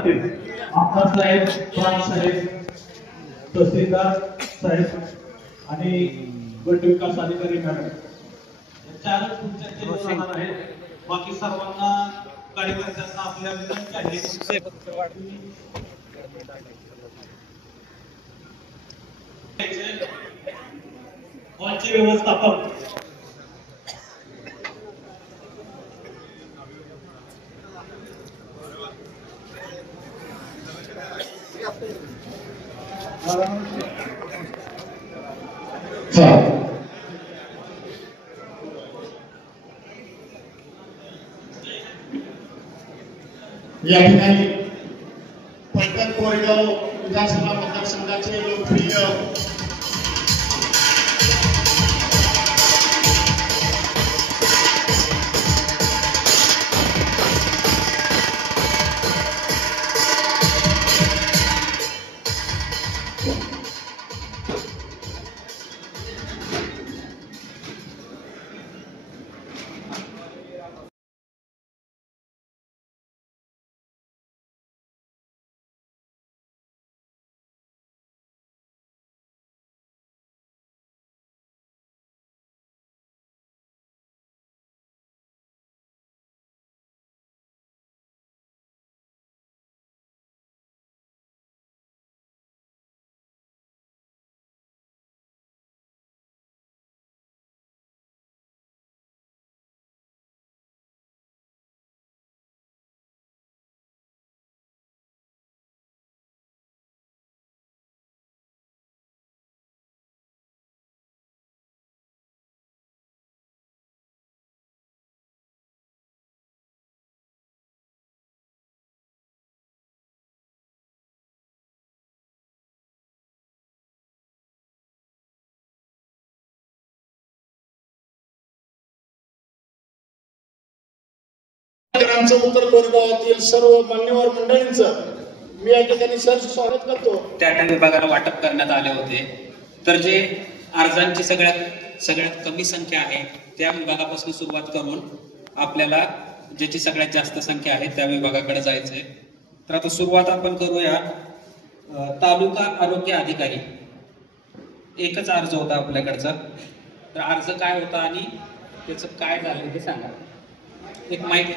आमदार साहेब, प्राण साहेब, तहसीलदार साहेब आणि गट विकास अधिकारी मॅडम चारच तुमच्या चेंबर राहणार आहेत. बाकी सर्वांना कार्यकर्त्यांना आपल्या विनंती आहे हॉलचे व्यवस्थापक या ठिकाणी पैठण कोरेगाव विधानसभा मतदारसंघाचे लोकप्रिय उत्तर कोरेगावातील सर्व मान्यवर मंडळींचं मी या ठिकाणी सहर्ष स्वागत करतो. त्या विभागाला वाटप करण्यात आले होते. तर जे अर्जांची सगळ्यात कमी संख्या आहे त्या विभागापासून सुरुवात करून आपल्याला ज्याची सगळ्यात जास्त संख्या आहे त्या विभागाकडे जायचंय. तर आता सुरुवात आपण करूया. तालुका आरोग्य अधिकारी एकच अर्ज होता आपल्याकडचा. तर अर्ज काय होता आणि त्याचं काय झालं हे सांगा. एक माहिती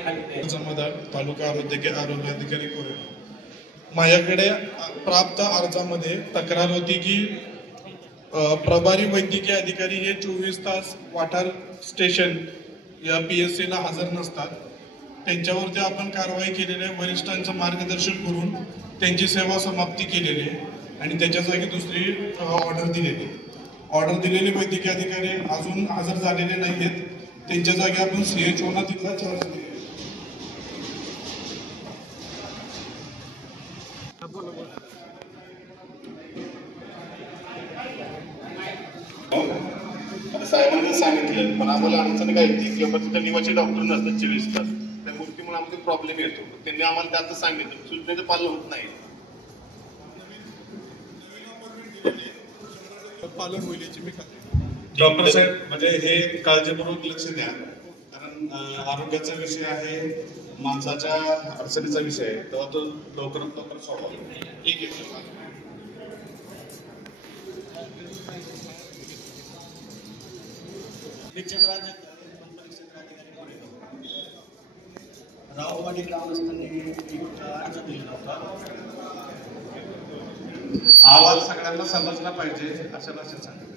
तालुका आरोग्य अधिकारी कोरेगाव. माझ्याकडे प्राप्त अर्जामध्ये तक्रार होती की प्रभारी वैद्यकीय अधिकारी हे 24 तास वाठार स्टेशन या PSC ला हजर नसतात. त्यांच्यावरती आपण कारवाई केलेली आहे. वरिष्ठांचं मार्गदर्शन करून त्यांची सेवा समाप्ती केलेली आहे आणि त्याच्या जागी दुसरी ऑर्डर दिलेली. ऑर्डर दिलेले वैद्यकीय अधिकारी अजून हजर झालेले नाही आहेत. त्यांच्या जागी आपण CHO ना तिथला चार्ज दिले. साहेबांनी सांगितलं पण आम्हाला अडचण काय येते किंवा तिथं निवासी डॉक्टर नसतात 24 तास. त्या गोष्टीमुळे आम्हाला प्रॉब्लेम येतो. त्यांनी आम्हाला त्याचं सांगितलं सूचनेचं पालन होत नाही. पालन होईल याची मी खात्री. डॉक्टर साहेब म्हणजे हे काळजीपूर्वक लक्ष द्या कारण आरोग्याचा विषय आहे, माणसाच्या अडचणीचा विषय आहे, तेव्हा तो लवकरात लवकर सोडवा. ठीक आहे. राववाडी ग्रामस्थांनी अर्ज दिलेला होता. आवाज सगळ्यांना समजला पाहिजे अशा भाषेत सांगितलं.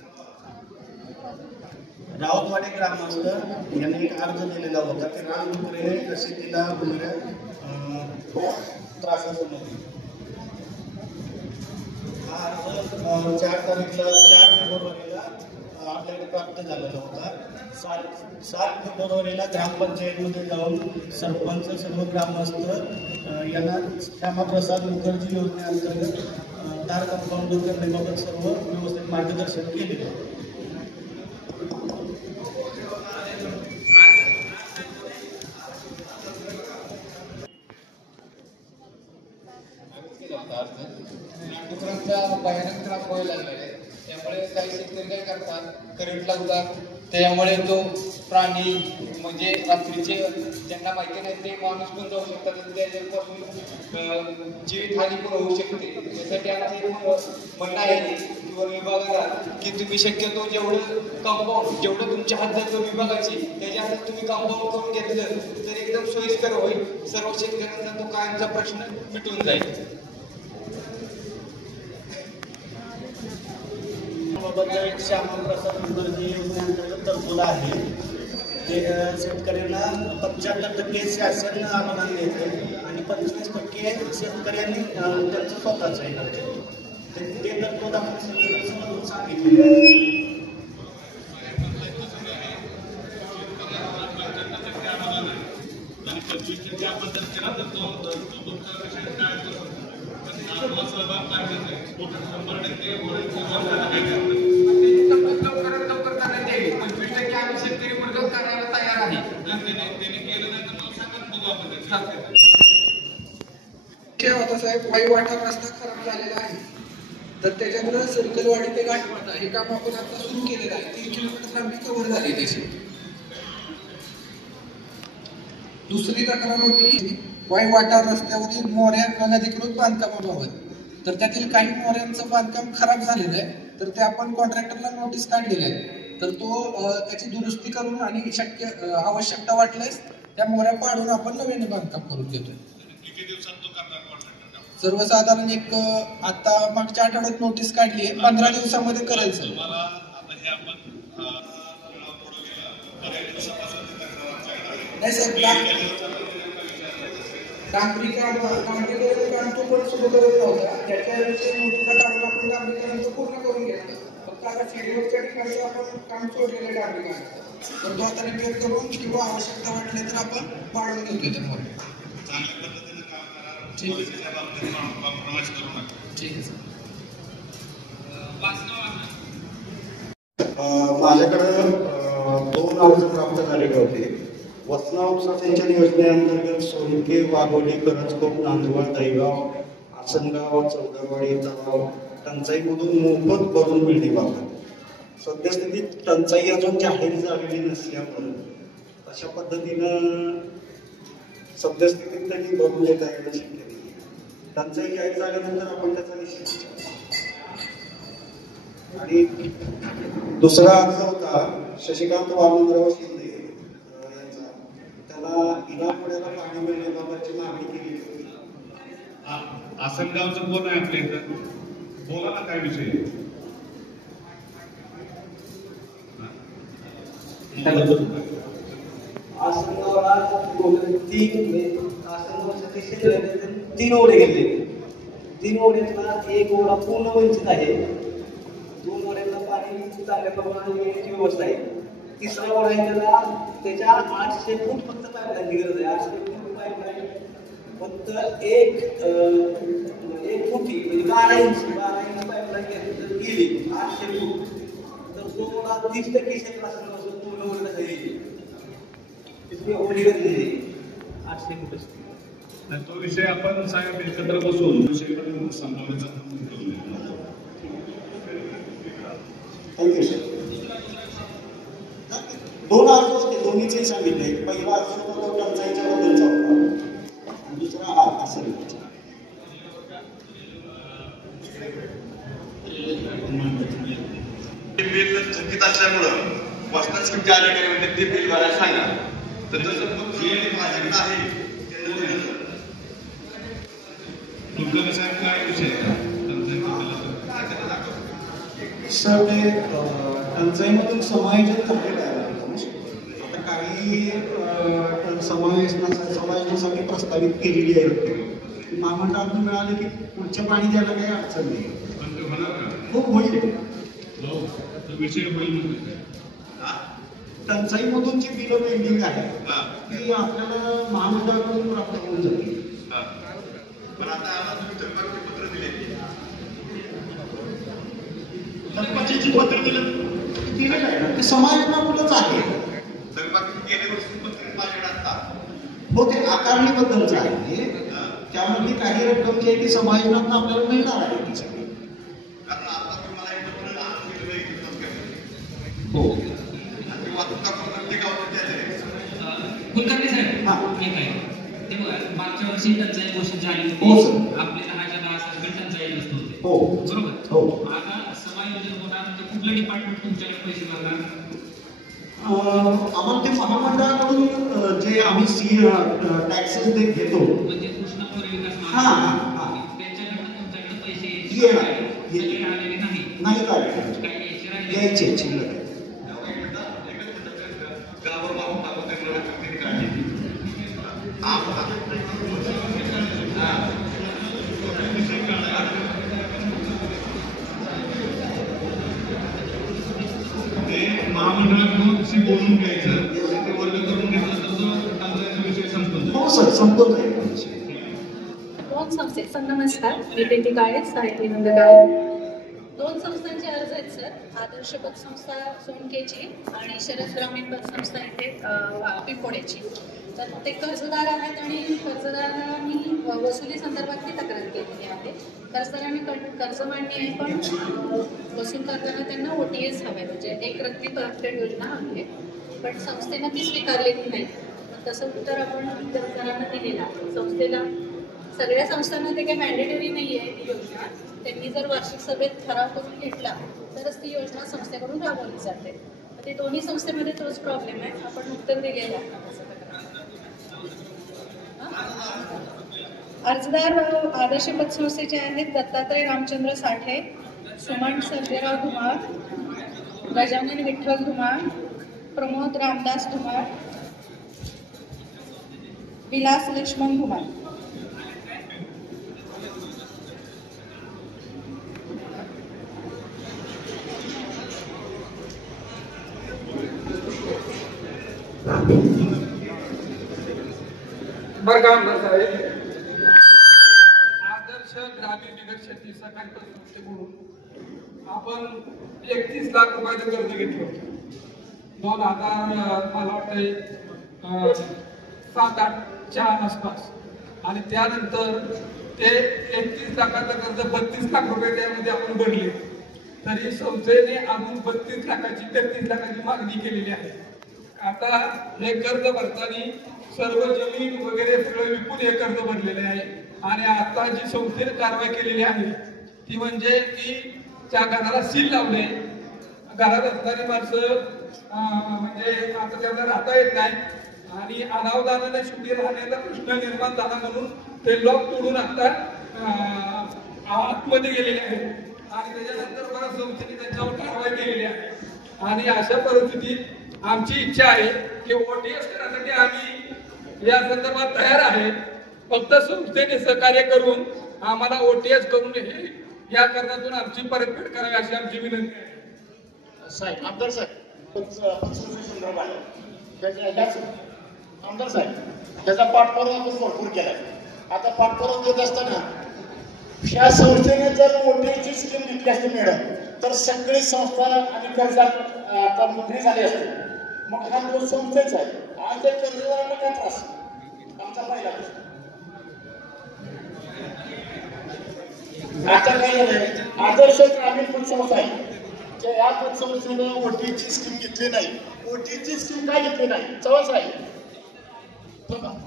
रावतवाडी ग्रामस्थ यांनी एक अर्ज दिलेला होता की रानडुकरे शेतीला त्रासाचं नव्हतं. हा अर्ज 4 फेब्रुवारीला आपल्याकडे प्राप्त झालेला होता. 7 फेब्रुवारीला ग्रामपंचायतमध्ये जाऊन सरपंच सर्व ग्रामस्थ यांना श्यामाप्रसाद मुखर्जी योजनेअंतर्गत तार कंपाऊंड दूर करण्याबाबत सर्व व्यवस्थित मार्गदर्शन केले. डुकरांचा भयानक त्रास व्हायला लागलेला आहे. त्यामुळे काही शेतकरी काय करतात, करंट लावतात त्यामुळे तो प्राणी म्हणजे रात्रीचे ज्यांना माहिती नाही ते माणूस पण जाऊ शकतात आणि त्याच्यापासून जीवितहानी पण होऊ शकते. त्यासाठी आमचे म्हणणं आहे किंवा विभागाला की तुम्ही शक्यतो जेवढं तुमच्या हातात विभागाची त्याच्या हातात तुम्ही कंपाऊंड करून घेतलं तर एकदम सोयीस्कर होईल. सर्व शेतकऱ्यांचा तो कायमचा प्रश्न मिटून जाईल. एक श्यामाप्रसाद मुखर्जी योजनेअंतर्गत तरतूद आहे ते शेतकऱ्यांना 75% शासन अनुदान देते आणि 25% शेतकऱ्यांनी त्यांचं स्वतःच आहे. ते तरतूद आपण समजून सांगितलेली आहे. साहेब वाईवाटा रस्ता खराब झालेला आहे तर त्याच्यातलं सर्कलवाडी ते घाटवाटा हे काम आपण आता सुरू केलेलं आहे. 3 किलोमीटर लांबी कव्हर झाली त्याची. दुसरी तक्रार होती वाईवाटा रस्त्यावरील मोऱ्या अनधिकृत बांधकामाबाबत. तर त्यातील काही मोऱ्यांचं बांधकाम खराब झालेलं आहे तर ते आपण कॉन्ट्रॅक्टरला नोटीस काढलेली आहे. तर तो त्याची दुरुस्ती करून आणि आवश्यकता वाटल्यास त्या मोऱ्या पाडून आपण नवीन बांधकाम करून देतोय. सर्वसाधारण एक आता मागच्या आठवड्यात नोटीस काढली आहे 15 दिवसामध्ये करेल सर. नाही सर डांबरीकरण तो पण सुरू करत नव्हता त्याच्या नोटिसा काढून आपण डांबरीकरण पूर्ण करून घेतलं. फक्त आता शेड्यूलच्या ठिकाणी आपण काम सोडलेलं डांबरीकरण तर तो आता रिपेअर करून किंवा आवश्यकता वाटली तर आपण वाढवून घेतोय त्यामुळे. ठीक आहे माझ्याकडे 2 अर्ज प्राप्त झालेले होते. वसना उपसा सिंचन योजनेअंतर्गत सोनके, वाघोली, करंजकोट, नांदवळ, दहिगाव, आसनगाव, चौदरवाडी, तलाव टंचाईमधून मोफत भरून मिळण्याबाबत सद्यस्थितीत टंचाई अजून जाहीर झालेली नसल्यामुळे अशा पद्धतीनं सद्यस्थितीत त्यांनी भरून देता येणं शक्य नाही. टंचाई जाहीर झाल्यानंतर आपण त्याचा निश्चित. आणि दुसरा अर्ज होता शशिकांत वामनराव शिंदे यांचा. त्याला इनामपुण्याला पाणी मिळण्याबाबतची मागणी केली होती. आसनगावचं कोण आहे आपल्या इथं? बोला ना काय विषय. आसनगावला 3 ओढे घेतले. 3 ओढ्यातला एक ओढा पूर्ण वंचित आहे. 2 ओढ्यांना पाणी चांगल्या प्रमाणात येण्याची व्यवस्था आहे. 3रा ओढा आहे त्याला त्याच्या 800 फूट फक्त पाईपलाईनची गरज आहे. 800 फूट पाईपलाईन फक्त एक फुटी म्हणजे 12 इंच पाईपलाईन गेली 800 फूट तर तो ओढा 30% क्षेत्रापासून पूर्ण ओढला जाईल. ओढी गरजेची 800 फूट. तो विषय आपण साहेब एकत्र बसून विषय संपवण्याचा थँक्यू सर. 2 अर्ज होते दोन्हीचे सांगितले. पहिला अर्ज होता तो टंचाईच्या बद्दलचा होता आणि दुसरा हा असं बिल चुकीत असल्यामुळं वसना स्कीमचे अधिकारी म्हणजे ते बिल भरायला सांगा. तर तसं माझ्याकडे आहे तुमचं साहेब काय विषय सर ते टंचाईमधून समायोजन झालेलं आहे. आता काही समायोजनासाठी प्रस्तावित केलेली आहे. महामंडळातून मिळाले की पुढच्या पाणी द्यायला काही अडचण नाही. खूप होईल विषय होईल. टंचाईमधून जी बिलं पेंडिंग आहे ती आपल्याला महामंडळाकडून प्राप्त होऊन जाते. पण आता आम्हाला तुम्ही थकबाकीचे पत्र दिले थकबाकीची पत्र दिलं आहे ते समायोजनामुळेच आहे. थकबाकी गेल्या वर्षी पत्र माझ्याकडे असतात. हो ते आकारणीबद्दलचं आहे. त्यामध्ये काही रक्कम जी आहे ती समायोजनातून आपल्याला मिळणार आहे ती सगळी. कारण आता तुम्हाला हे पत्र हो दरवर्षी टंचाई घोषित झाली हो, होती सर. आपले 10 सारखे टंचाईग्रस्त होते हो. बरोबर. हो. आता समायोजन होणार म्हणजे कुठलं डिपार्टमेंट तुमच्याकडे पैसे भरणार? आम्हाला ते महामंडळाकडून जे आम्ही टॅक्सेस घेतो म्हणजे कृष्णा पूर विकास हा, महामंडळ त्यांच्याकडनं तुमच्याकडे पैसे येणार. सगळे आलेले नाही नाही काय काही यायचे राहिले यायचे शिल्लक आहे. महामंडळाकडून बोलून घ्यायचं ते वर्ग करून घेतलं तर तंत्राचा विषय संपतो. हो सर, संपत आहे. दोन संस्थे नमस्कार, मी प्रीती काळे, सहाय्यक निबंधकार. दोन संस्थांचे अर्ज आहेत सर. आदर्श पतसंस्था सोनकेची आणि शरद ग्रामीण पतसंस्था इथे पिंपोड्याची. तर ते कर्जदार आहेत आणि कर्जदारांनी वसुली संदर्भातली तक्रार केलेली आहे. कर्जदारांनी कर्ज मांडणी आहे, पण वसूल करताना त्यांना OTS हवे, म्हणजे एक रत्ती परतफेड योजना हवी आहे, पण संस्थेनं ती स्वीकारलेली नाही. तसं उत्तर आपण कर्जदारांना दिलेलं आहे. संस्थेला सगळ्या संस्थांना ते काही मॅन्डेटरी नाही आहे ती योजना. त्यांनी जर वार्षिक सभेत ठराव करून घेतला तरच ती योजना संस्थेकडून राबवली जाते. ते दोन्ही संस्थेमध्ये तोच प्रॉब्लेम आहे. आपण उत्तर दिलेलं आहे. अर्जदार आदर्श पतसंस्थेचे आहेत दत्तात्रय रामचंद्र साठे, सुमन सर्जेराव धुमाळ, गजानन विठ्ठल धुमाळ, प्रमोद रामदास धुमाळ, विलास लक्ष्मण धुमाळ. बरगामदार साहेब, आदर्श ग्रामीण बिगर शेती सहकारी पतसंस्थेकडून आपण 31 लाख रुपयाचं कर्ज घेतलं होतं. 2000 मला वाटतंय 7-8च्या आसपास, आणि त्यानंतर ते 31 लाखाचं कर्ज 32 लाख रुपये त्यामध्ये आपण भरले. तरी संस्थेने अजून 32 लाखाची 33 लाखाची मागणी केलेली आहे. आता हे कर्ज भरताना सर्व जमीन वगैरे सगळं विकून हे कर्ज भरलेले आहे. आणि आता जी संस्थेने कारवाई केलेली आहे ती म्हणजे की त्या घराला सील लावणे, घरात असणारी माणसं म्हणजे आता त्यांना राहता येत नाही, आणि अनावधानाने शेवटी राहण्याचा प्रश्न निर्माण झाला म्हणून ते लॉक तोडून आता आतमध्ये गेलेले आहेत. आणि त्याच्यानंतर परत संस्थेने त्यांच्यावर कारवाई केलेली आहे. आणि अशा परिस्थितीत आमची इच्छा आहे की OTS करण्यासाठी आम्ही या संदर्भात तयार आहे. फक्त संस्थेने सहकार्य करून आम्हाला OTS करून या कर्जातून आमची परतफेड करावी अशी आमची विनंती आहे. साहेब, आमदार साहेब, संदर्भ आहे आमदार साहेब, त्याचा पाठपुरावा आपण भरपूर केलाय. आता पाठपुरावा देत असताना या संस्थेने जर OTS स्कीम घेतली असती मॅडम, तर सगळी संस्था आणि कर्जात मंत्री झाली असते. मग हा दोष संस्थेच आहे. आज त्या कर्जदारांना काय त्रास आमचा पहिला प्रश्न. आता काय झालंय, आदर्श ग्रामीण पतसंस्था आहे, या पतसंस्थेने OTS स्कीम घेतली नाही. OTS स्कीम काय घेतली नाही चव्हाण साहेब?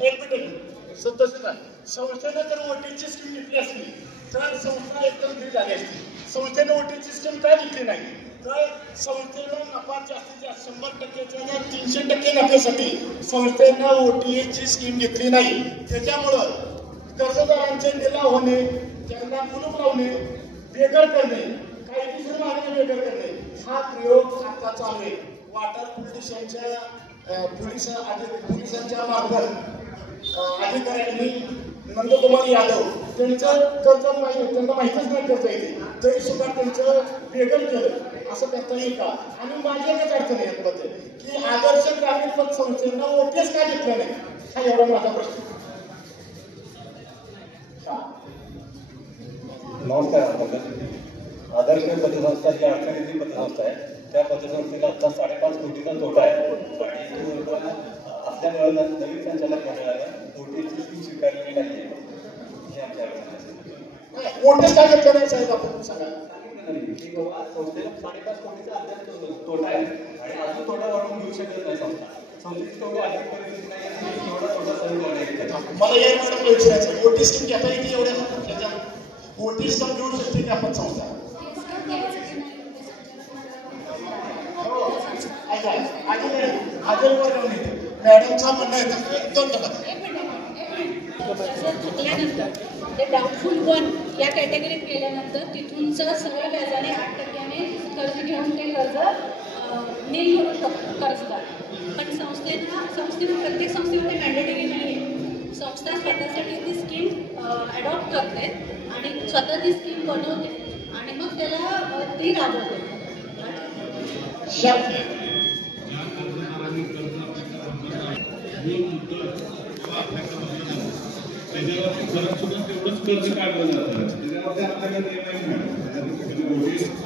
एक मिनिट, तसंच आहे. संस्थेने जर OTS स्कीम घेतली असली तर संस्था एकदम फ्री झाली असती. संस्थेने OTS स्कीम काय घेतली नाही, तर संस्थेला नफा जास्तीत जास्त 100%च्या 300% नफ्यासाठी संस्थेनं OTS स्कीम घेतली नाही. त्याच्यामुळं कर्जदारांचे निलाव होणे, त्यांना कुलूप लावणे, बेघर करणे, कायदेशीर मागण्या बेघर करणे हा प्रयोग आता चालू आहे. वॉटर पोलिसांच्या मार्फत अधिकाऱ्यांनी नंदकुमार यादव त्यांचं कर्ज त्यांना माहितीच नाही करता येते, तरी सुद्धा त्यांचं बेघर केलं असं करता येईल का? आणि माझी एकच अडचण आहे यामध्ये की आदर्श ग्रामीण पतसंस्थेनं OTS का घेतलं नाही, हा एवढा माझा प्रश्न. नमस्कार. आदर्श पतसंस्था जी अडचणीची पतसंस्था आहे त्या पतसंस्थेला आता 5.5 कोटीचा तोटा आहे. आणि असल्यामुळे नवीन संचालक मंडळानं OTS स्कीम स्वीकारलेली नाही आहे. हे आमच्या OTS काय घेतलं नाही साहेब आपण सांगा. संस्थेला 5.5 कोटीचा अद्याप तोटा आहे आणि अजून तोटा वाढवून घेऊ शकत नाही संस्था. संस्थेची तेवढी आर्थिक परिस्थिती नाही तेवढा थोडा सहन करण्यात मला या मॅडम विचारायचं मोठी स्कीम घेता येते एवढ्या त्याच्या मोठी स्कीम घेऊ शकते की आपण संस्था ऐका मॅडमचा म्हणणं आहे दोन थकल्यानंतर ते डाऊटफुल 1 या कॅटेगरीत गेल्यानंतर तिथूनचं सरळ व्याजाने 8% कर्ज घेऊन ते कर्ज नील करू शकतो कर्जदार. पण संस्थेला प्रत्येक संस्थेमध्ये मॅन्डेटरी नाही आहे. संस्था स्वतःसाठी ती स्कीम अडॉप्ट करते आणि स्वतः ती स्कीम बनवते आणि मग त्याला ती राबवते. त्याच्यावरती फरक सुद्धा तेवढंच कर्ज काढलं जातं. त्याच्यावरती आपल्याला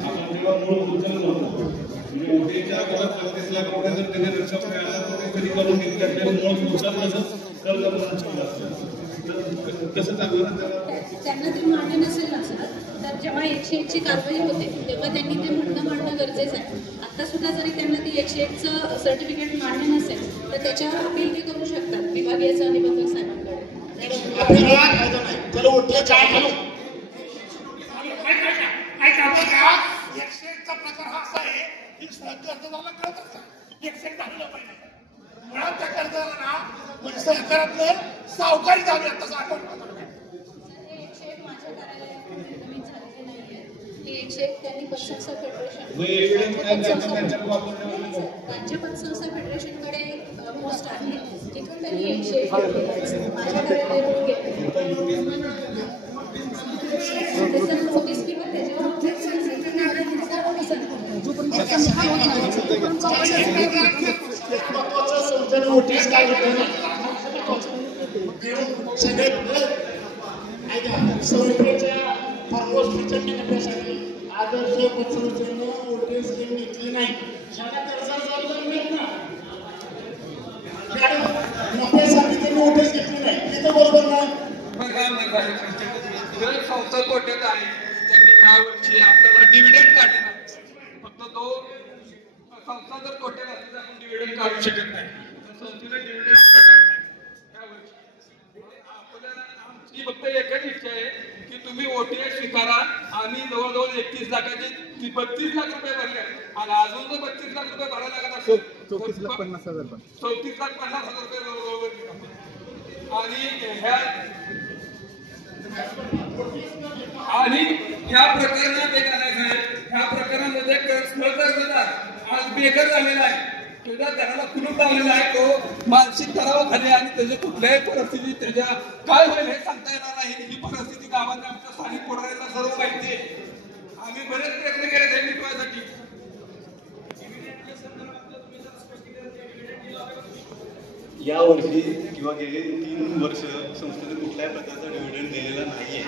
आपण जेव्हा मूळ उचल होतो म्हणजे ओटीच्या घरात 35 लाख रुपये जर त्याने रक्कम मिळाला तर ते कधी करून घेतली आपल्याला मूळ उचल तसंच कर्ज कसं चाललं त्यांना ते मान्य नसेल ना सर तर जेव्हा 101 ची कारवाई होते तेव्हा त्यांनी ते म्हणणं मांडणं गरजेचं आहे. आता सुद्धा जरी त्यांना ती 101चं सर्टिफिकेट मान्य नसेल तर त्याच्यावर अपील ते करू शकतात विभागीय निबंधक साहेबांकडे. त्याला ओटी काय झालं चा प्रकार हा असा आहे की कर्जदाराला कळत असतात 101 झालेलं पाहिजे मुळात त्या कर्जदारांना म्हणजे सरकारातलं सावकारी जावे तसं आठवण त्यांनी पतसंस्था फेडरेशन राज्य पतसंस्था फेडरेशनकडे पोस्ट आहे तिथून त्यांनी 101 माझ्या कार्यालयावर नोटीस किंवा त्याच्यावर नोटीस काय संस्थेच्या परमोस्ट विचारण्यासाठी आदर्श पतसंस्थेनं मोठी स्कीम घेतली नाही. शाळा कर्जा चालू मिळत ना नफ्यासाठी त्यांनी नोटीस घेतली नाही हे तर बरोबर ना. जर संस्था तोट्यात आहे त्यांनी यावर्षी आपल्याला डिव्हिडंड काढले नाही. फक्त तो संस्था जर तोट्यात असली तर आपण डिव्हिडंड काढू शकत नाही. संस्थेने डिव्हिडंड यावर्षी आपल्याला आमची फक्त एकच इच्छा आहे की तुम्ही ओटीआय स्वीकारा आणि जवळजवळ 31 लाखाची 32 लाख रुपये भरले आणि अजून जर 32 लाख रुपये भरायला लागत असेल 34,50,000 रुपये बरोबर आणि ह्या प्रकरणात एक आणायचं आहे. ह्या प्रकरणामध्ये कर्जदार आज बेघर झालेला आहे. त्याच्या घराला कुलूप लावलेला आहे. तो मानसिक तणावाखाली आणि त्याच्या कुठल्याही परिस्थितीत त्याच्या काय होईल हे सांगता येणार नाही. ही परिस्थिती गावात आमच्या स्थानिक पुढाऱ्यांना सर्व माहिती आहे. आम्ही बरेच प्रयत्न केले ते मिटवायसाठी. या वर्षी किंवा गेले 3 वर्ष संस्थेने कुठल्याही प्रकारचा डिव्हिडंड दिलेला नाहीये.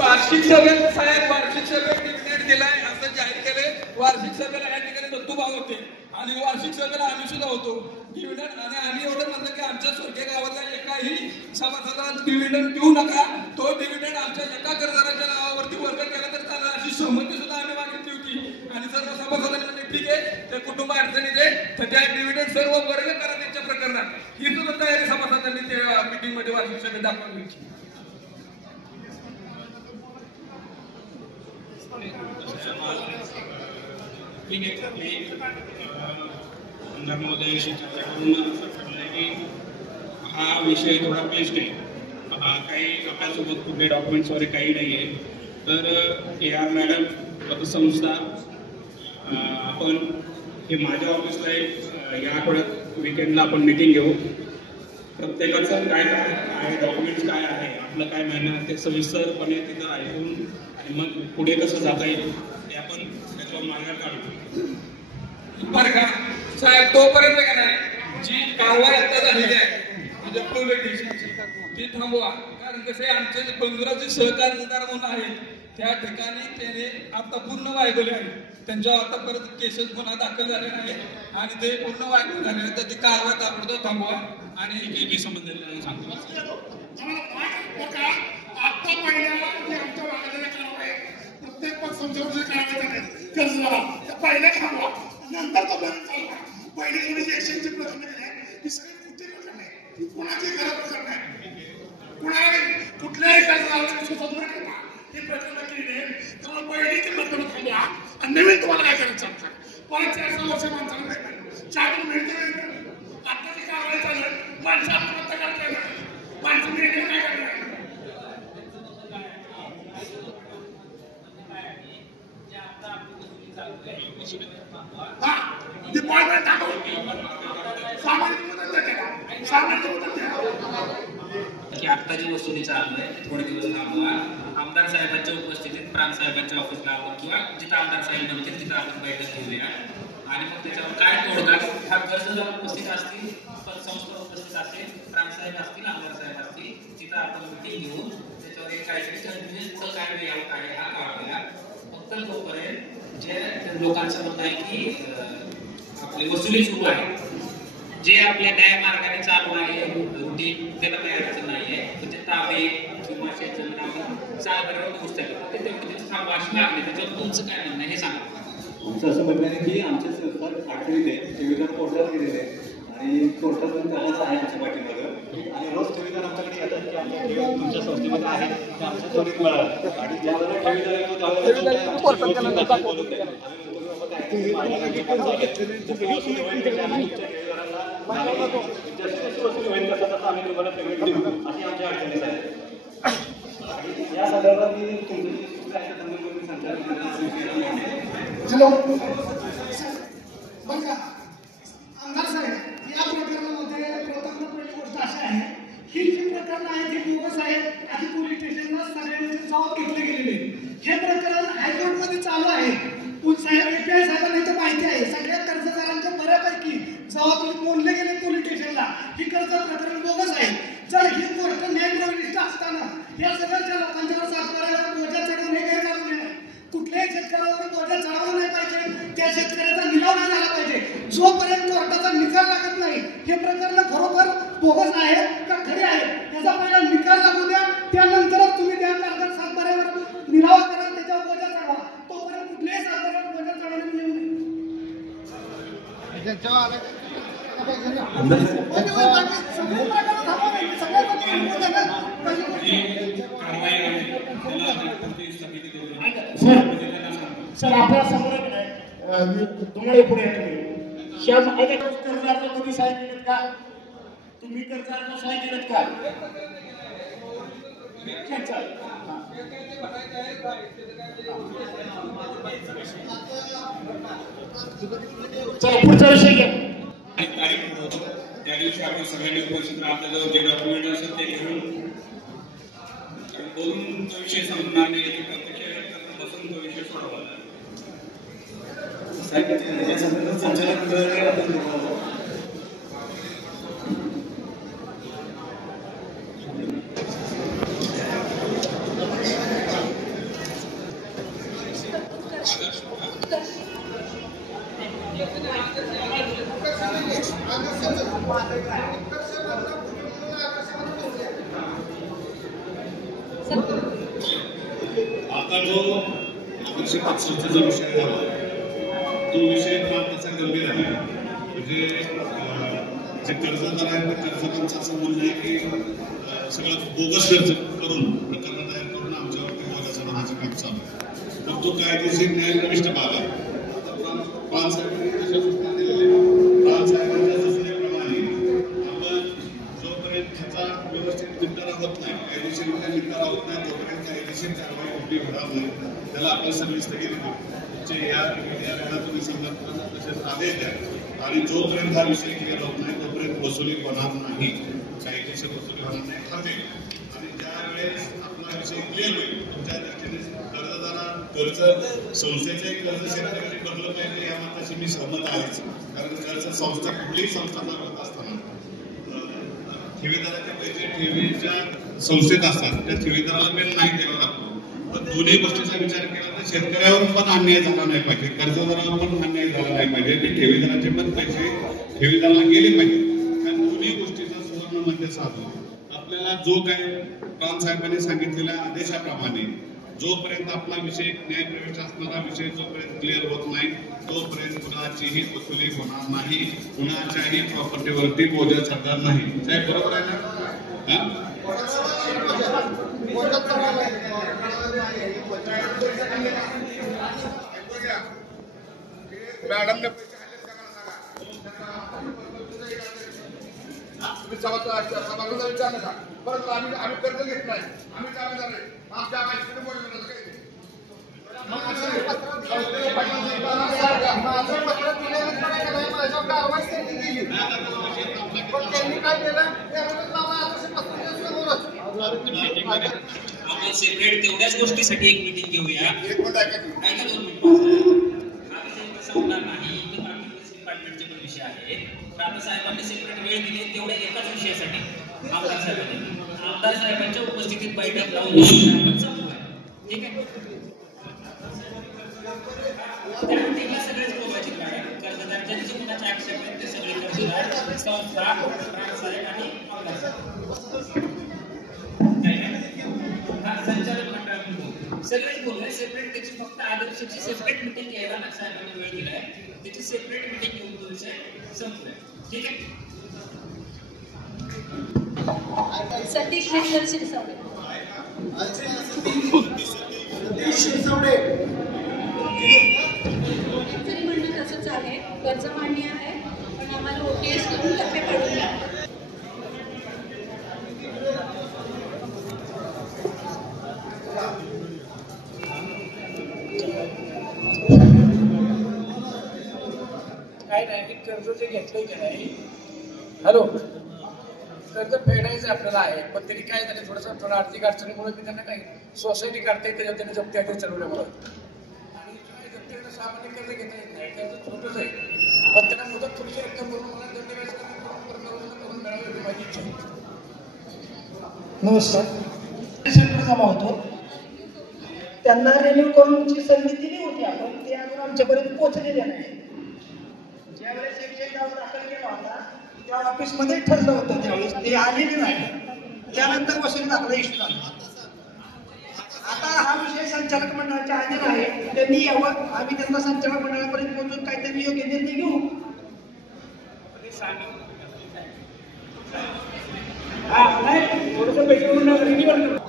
वार्षिक सभेत साहेब वार्षिक सभेत डिव्हिडंड दिलाय असं जाहीर केले. वार्षिक सभेला या ठिकाणी दत्तूभाऊ होते आणि वार्षिक सभेला आम्ही सुद्धा होतो. डिव्हिडंड आणि आम्ही एवढं म्हणलं की आमच्या स्वर्गीय गावातल्या एकाही सभासदाला डिव्हिडंड देऊ नका. तो डिव्हिडंड आमच्या एका कर्जदाराच्या नावावरती वर्ग केला तर चालेल अशी सहमती सुद्धा आम्ही मागितली होती. आणि सर्व सभासदांनी म्हणजे ठीक आहे ते कुटुंब अडचणीत आहे तर त्या डिव्हिडंड सर्व वर्ग करा त्यांच्या प्रकरणात ही सुद्धा तयारी सभासदांनी त्या मीटिंग मध्ये वार्षिक सभेत दाखवली होती. हा विषय थोडा क्लिष्ट आहे. काही आपल्यासोबत कुठले डॉक्युमेंट्स वगैरे काही नाही आहे. तर AR मॅडम पतसंस्था आपण हे माझ्या ऑफिसला एक या आठवड्यात विकेंडला आपण मीटिंग घेऊ. प्रत्येकाचं काय काय आहे डॉक्युमेंट्स काय आहे आपलं काय म्हणणं ते सविस्तरपणे तिथं ऐकून आणि मग पुढे कसं जाता येईल ते आपण त्याच्यावर मार्ग काढू. बरं का साहेब तोपर्यंत का नाही जी कारवाई आता झालेली आहे म्हणजे प्रोहिबिशनची ती थांबवा. कारण कसे आमचे जे बंधुराचे सहकार्यदार म्हणून आहेत त्या ठिकाणी त्याने आता पूर्ण वायबल आहे. त्यांच्यावर आता परत केसेस पुन्हा दाखल झाले नाही आणि ते पूर्ण वायबल झाले तर ती कारवाई ताबडतोब थांबवा आणि हे संबंध सांगतो. आता पहिल्या जे आमच्या वागायला कारवाई प्रत्येक पतसंस्थेवर कारवाई कर्जदारा पहिल्या थांबवा नंतर तो बंद चालवा. पहिली 101ची प्रकरण ही सगळी कुठे करणे कुणाची गरज करणे कुणाला कुठल्याही कर्जदाराची सुचत नाही का ही प्रकरण केली तर पहिली ते प्रकरण थांबवा आणि नवीन तुम्हाला काय करायचं सांगतात परत 4-6 वर्ष माणसाला नाही 4 मिळते आत्ताची कारवाई चालू माणसं आत्महत्या करतात माणसं मिळते काय करणार की आता जी वसुली चालू आहे थोडे दिवस थांबवा आमदार साहेबांच्या उपस्थितीत प्राण साहेबांच्या ऑफिसला आपण किंवा जिथं आमदार साहेब नव्हते तिथं आपण बैठक घेऊया आणि मग त्याच्यावर काय तोडगा हा कर्जदार उपस्थित असतील पतसंस्था उपस्थित असेल प्राण साहेब असतील आमदार साहेब असतील तिथं आपण मिटिंग घेऊन त्याच्यावर एक काहीतरी कंटिन्युअस पुढं काय लेआउट आहे हा काढूया फक्त तोपर्यंत जे लोकांचं म्हणणं आहे की आपली वसुली सुरू आहे जे आपल्या न्याय मार्गाने चालू आहे रुटीन त्याला काही अडचण नाहीये म्हणजे ताबे किंवा शेतजमीन आपण साधारण गोष्ट आहे ते तेवढं थांबवा अशी मागणी त्याच्यावर तुमचं काय म्हणणं हे सांगा आमचं असं म्हणणं आहे की आमचे संस्था अडचणीत आहे ठेवीदार कोर्टात गेलेले आणि कोर्टात पण करायचं आहे आमच्या पाठीमागं आणि रोज ठेवीदार आमच्याकडे येतात की आमच्या ठेवी तुमच्या संस्थेमध्ये आहे ते आमच्या त्वरित मिळाला आणि ज्यावेळेला ठेवीदार येतो त्यावेळेला बोलत आम्ही तुम्हाला पेमेंट देऊ अशी आमच्या अडचणीत आहे या संदर्भात मी तुमची आमदार साहेब या प्रकरणामध्ये प्रथम पहिली गोष्ट अशी आहे ही जी प्रकरण आहे ती बोगस आहे आधी पोलीस स्टेशनला सगळ्यांचे जबाब घेतले गेलेले हे प्रकरण हायकोर्टमध्ये चालू आहे साहेब API साहेबांना इथं माहिती आहे सगळ्या कर्जदारांच्या बऱ्यापैकी जबाब मोडले गेले पोलीस स्टेशनला ही कर्ज प्रकरण बोगस आहे जर ही गोष्ट न्यायप्रविष्ट असताना या सगळ्या लोकांच्यावर सरकारला बोजा चढवणे गैरकानूनी आहे कुठल्याही शेतकऱ्यावर बोजा चढवला नाही पाहिजे त्या शेतकऱ्याचा निलाव नाही झाला पाहिजे जोपर्यंत कोर्टाचा निकाल लागत नाही हे प्रकरण खरोखर बोगस आहे का खरे आहे याचा पहिला निकाल लागू द्या त्यानंतरच तुम्ही त्या कागद सातबाऱ्यावर निलाव करा त्याच्यावर बोजा चढवा तोपर्यंत कुठल्याही सरकारवर बोजा चढवणे येऊ नये सर आपल्या समोर तुम्हाला पुढे कर्जार्थ कधी सहाय्य केलेत का तुम्ही कर्जार्थ सहाय्य केलेत का चला पुढचा विषय घ्या त्या दिवशी आपण सगळ्यांनी उपस्थित आपल्याजवळ जे डॉक्युमेंट असेल ते घेऊन बोलून तो विषय संपणार नाही प्रत्यक्ष बसून तो विषय सोडवला आता जो आदर्श पतसंस्थेचा विषय झाला तो विषय फार गंभीर आहे म्हणजे जे कर्जदार आहेत त्या कर्जदारांचं असं म्हणणं आहे की सगळं बोगस कर्ज करून प्रकरण तयार करून आमच्यावरती बोजा चढवण्याचं काम चालू आहे तर तो कायदेशीर न्यायप्रविष्ट भाग आहे प्राण साहेबांच्या सूचनेप्रमाणे आपण जोपर्यंत त्याचा व्यवस्थित निपटारा होत नाही कायदेशीररित्या निपटारा होत नाही तोपर्यंत कायदेशीर कारवाई कुठली होणार नाही त्याला आपण सगळी स्थगिती देऊ या वेळेला तुम्ही समजा तसेच आदेश द्या आणि जोपर्यंत हा विषय क्लिअर होत नाही तोपर्यंत वसुली होणार नाही कायदेशीर वसुली होणार नाही ठरते आणि ज्या वेळेस आपला विषय क्लिअर होईल तुमच्या दृष्टीने कर्ज संस्थेचे कर्ज शेतकऱ्यांनी बदललं पाहिजे या मताशी मी सहमत आहेच कारण कर्ज संस्था कुठलीही संस्था चालवत असताना ठेवीदाराचे पैसे ठेवीच्या संस्थेत असतात त्या ठेवीदाराला बिल नाही द्यावं लागतो पण दोन्ही गोष्टीचा विचार केला तर शेतकऱ्यावर पण अन्याय झाला नाही पाहिजे कर्जदारावर पण अन्याय झाला नाही पाहिजे आणि ठेवीदाराचे पण पैसे ठेवीदाराला गेले पाहिजे त्या दोन्ही गोष्टीचा सुवर्ण मध्य साधून आपल्याला जो काही प्राण साहेबांनी सांगितलेल्या आदेशाप्रमाणे जोपर्यंत आपला विषय न्यायप्रविष्ट असणारा विषय जोपर्यंत क्लिअर होत नाही तोपर्यंत कुणाचीही वसुली होणार नाही, कुणाच्याही प्रॉपर्टीवरती बोजा चढणार नाही. साहेब बरोबर आहे ना? मॅडमने सभागृहाचा विचारलं का? परत आम्ही कर्ज घेत नाही, आम्ही जामीनदार आहे. आमच्या माहितीकडे बोललं आपण सेपरेट तेवढ्याच गोष्टीसाठी एक मीटिंग घेऊया. एक मिनिट ऐका. ऐका 2 मिनिट. हा विषय कसा होणार नाही की डिपार्टमेंटचे पण विषय आहे. प्रांत साहेबांनी सेपरेट वेळ दिली तेवढ्या एकाच विषयासाठी आमदार साहेबांच्या उपस्थितीत बैठक लावून संपवूया. ठीक आहे. त्यामुळे सगळेच बोलायचे कर्जदारांचे जे कुणाचे आक्षेप आहेत ते सगळे कर्जदार संस्था प्रांत साहेब आणि आमदार साहेब संचालक मंडळ सगळेच बोलले. सेपरेट त्याची फक्त आदर्शची सेपरेट मिटिंग घ्यायला साहेबांनी वेळ दिलाय. त्याची सेपरेट मिटिंग घेऊन तो विषय संपलाय. ठीक आहे. सतीश विठ्ठल शिरसावडे. जरी म्हणणं तसंच आहे, कर्ज मान्य आहे पण आम्हाला OTS करून टप्पे पाडून द्या. काय नाही, कर्ज जे घेतलंय की नाही, हॅलो, कर्ज फेडायचं आपल्याला आहे, पण तरी काय झालं थोडं आर्थिक अडचणीमुळे मी त्यांना काही सोसायटी काढता येते त्याच्यात त्यांनी जप्ती आधी चालवल्यामुळे आणि जप्तीला सामान्य कर्ज घेता येत नाही. कर्ज छोटंच आहे पण त्यांना मुदत थोडीशी रक्कम भरून मला दंड व्याज करून मिळावी माझी इच्छा आहे. नमस्कार. सेंटर जमा होतो, त्यांना रिन्यू करूनची संधी दिली होती आपण, ते अजून आमच्यापर्यंत पोहोचलेले नाही. ज्यावेळेस 110 दाखल केला होता त्या ऑफिसमध्ये ठरलं होतं, त्यावेळेस ते आलेले नाही. त्यानंतर वसुली दाखला इश्यू झाला. आता हा विषय संचालक मंडळाच्या अधीन आहे, त्यांनी यावं. आम्ही त्यांना संचालक मंडळापर्यंत पोहोचून काहीतरी योग्य निर्णय घेऊ. थोडंसं पैसे म्हणून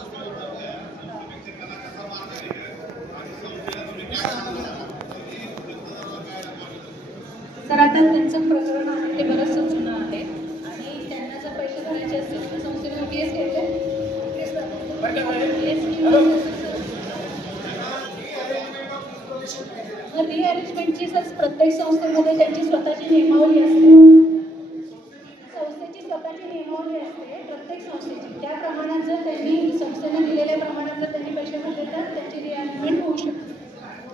तर आता त्यांचं प्रकरण आहे ते बरंचसं जुनं आहे आणि त्यांना जर पैसे भरायचे असतील तर संस्थेने OTS घेतले. रिअरेंजमेंटची प्रत्येक संस्थेमध्ये त्यांची स्वतःची नियमावली असते. संस्थेची स्वतःची नियमावली असते प्रत्येक संस्थेची. त्या प्रमाणात जर त्यांनी संस्थेने दिलेल्या प्रमाणात जर त्यांनी पैसे भरले तर त्यांची रिअरेंजमेंट होऊ शकते.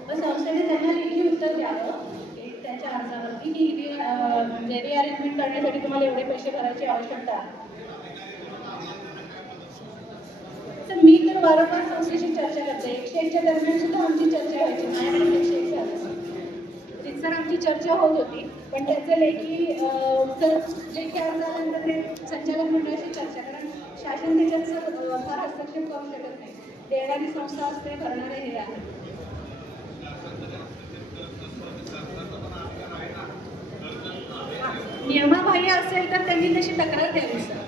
पण संस्थेने त्यांना लेखी उत्तर द्यावं त्यांच्या अर्जावरती की रिअरेंजमेंट करण्यासाठी तुम्हाला एवढे पैसे भरायची आवश्यकता आहे. तर मी तर वारंवार संस्थेशी चर्चा करते. 101च्या दरम्यान सुद्धा आमची चर्चा व्हायची. माझ्याकडे 101 झालं तिथं आमची चर्चा होत होती, पण त्याचं लेखी लेखी अर्ज आल्यानंतर ते संचालक मंडळाशी चर्चा, कारण शासन त्याच्यात फार हस्तक्षेप करू शकत नाही. देणारी संस्था असते, भरणारे हे आहे. नियमाबाह्य असेल तर त्यांनी तशी तक्रार द्यावी. सर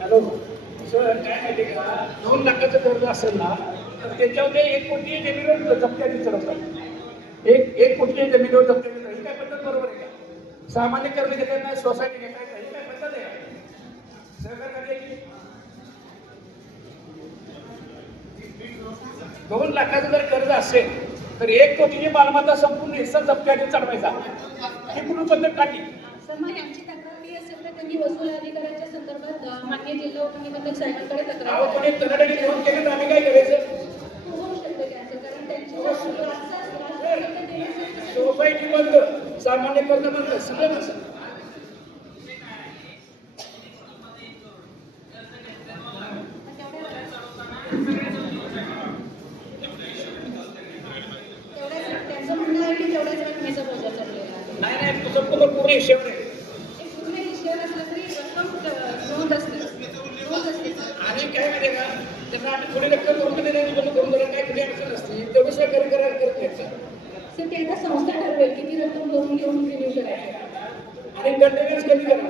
हॅलो सर, काय माहिती का, 2 लाखाचं कर्ज असेल ना तर त्याच्यामध्ये 1 कोटी जमिनीवर जप्त्याने चढवतात. 1 कोटी जमिनीवर जप्त्याने चढवतात. ही काय पद्धत बरोबर आहे का? सामान्य कर्ज घेता येत नाही, सोसायटी घेता येत नाही, ही काय पद्धत आहे? सरकार करायची 2 लाखाचं जर कर्ज असेल तर 1 कोटीची मालमत्ता संपूर्ण हिस्सा जप्त्याने चढवायचा. ही कुठून पद्धत टाकली? सर मग यांची तक्रार मी असेल तर त्यांनी वसूल अधिकाऱ्यांच्या संदर्भात मान्य जिल्हा उपनिबंधक साहेबांकडे तक्रार घेऊन केली तर आम्ही काय करायचं? होऊ शकतं त्यांचं, कारण त्यांची सोसायटी बंद, सामान्य कर्ज बंद, सगळं नसतं. त्यांचं म्हणणं आहे की तेवढ्याच रकमेचा बोजा चढलेला आहे. नाही तुझं पूर्ण हिशेवर आहे. पूर्ण हिशेवर असलं तरी रक्कम नोंद असते. आणि काय माहिती का, त्यांना आम्ही थोडी रक्कम करून महिन्याची बंद करून जरा काय कुठे अडचण असते तेवढं सहकार्य करायला करत नाहीत सर. सर ते आता संस्था ठरवेल किती रक्कम भरून घेऊन रिन्यू करायचं आणि कंटेनर्स कमी करा.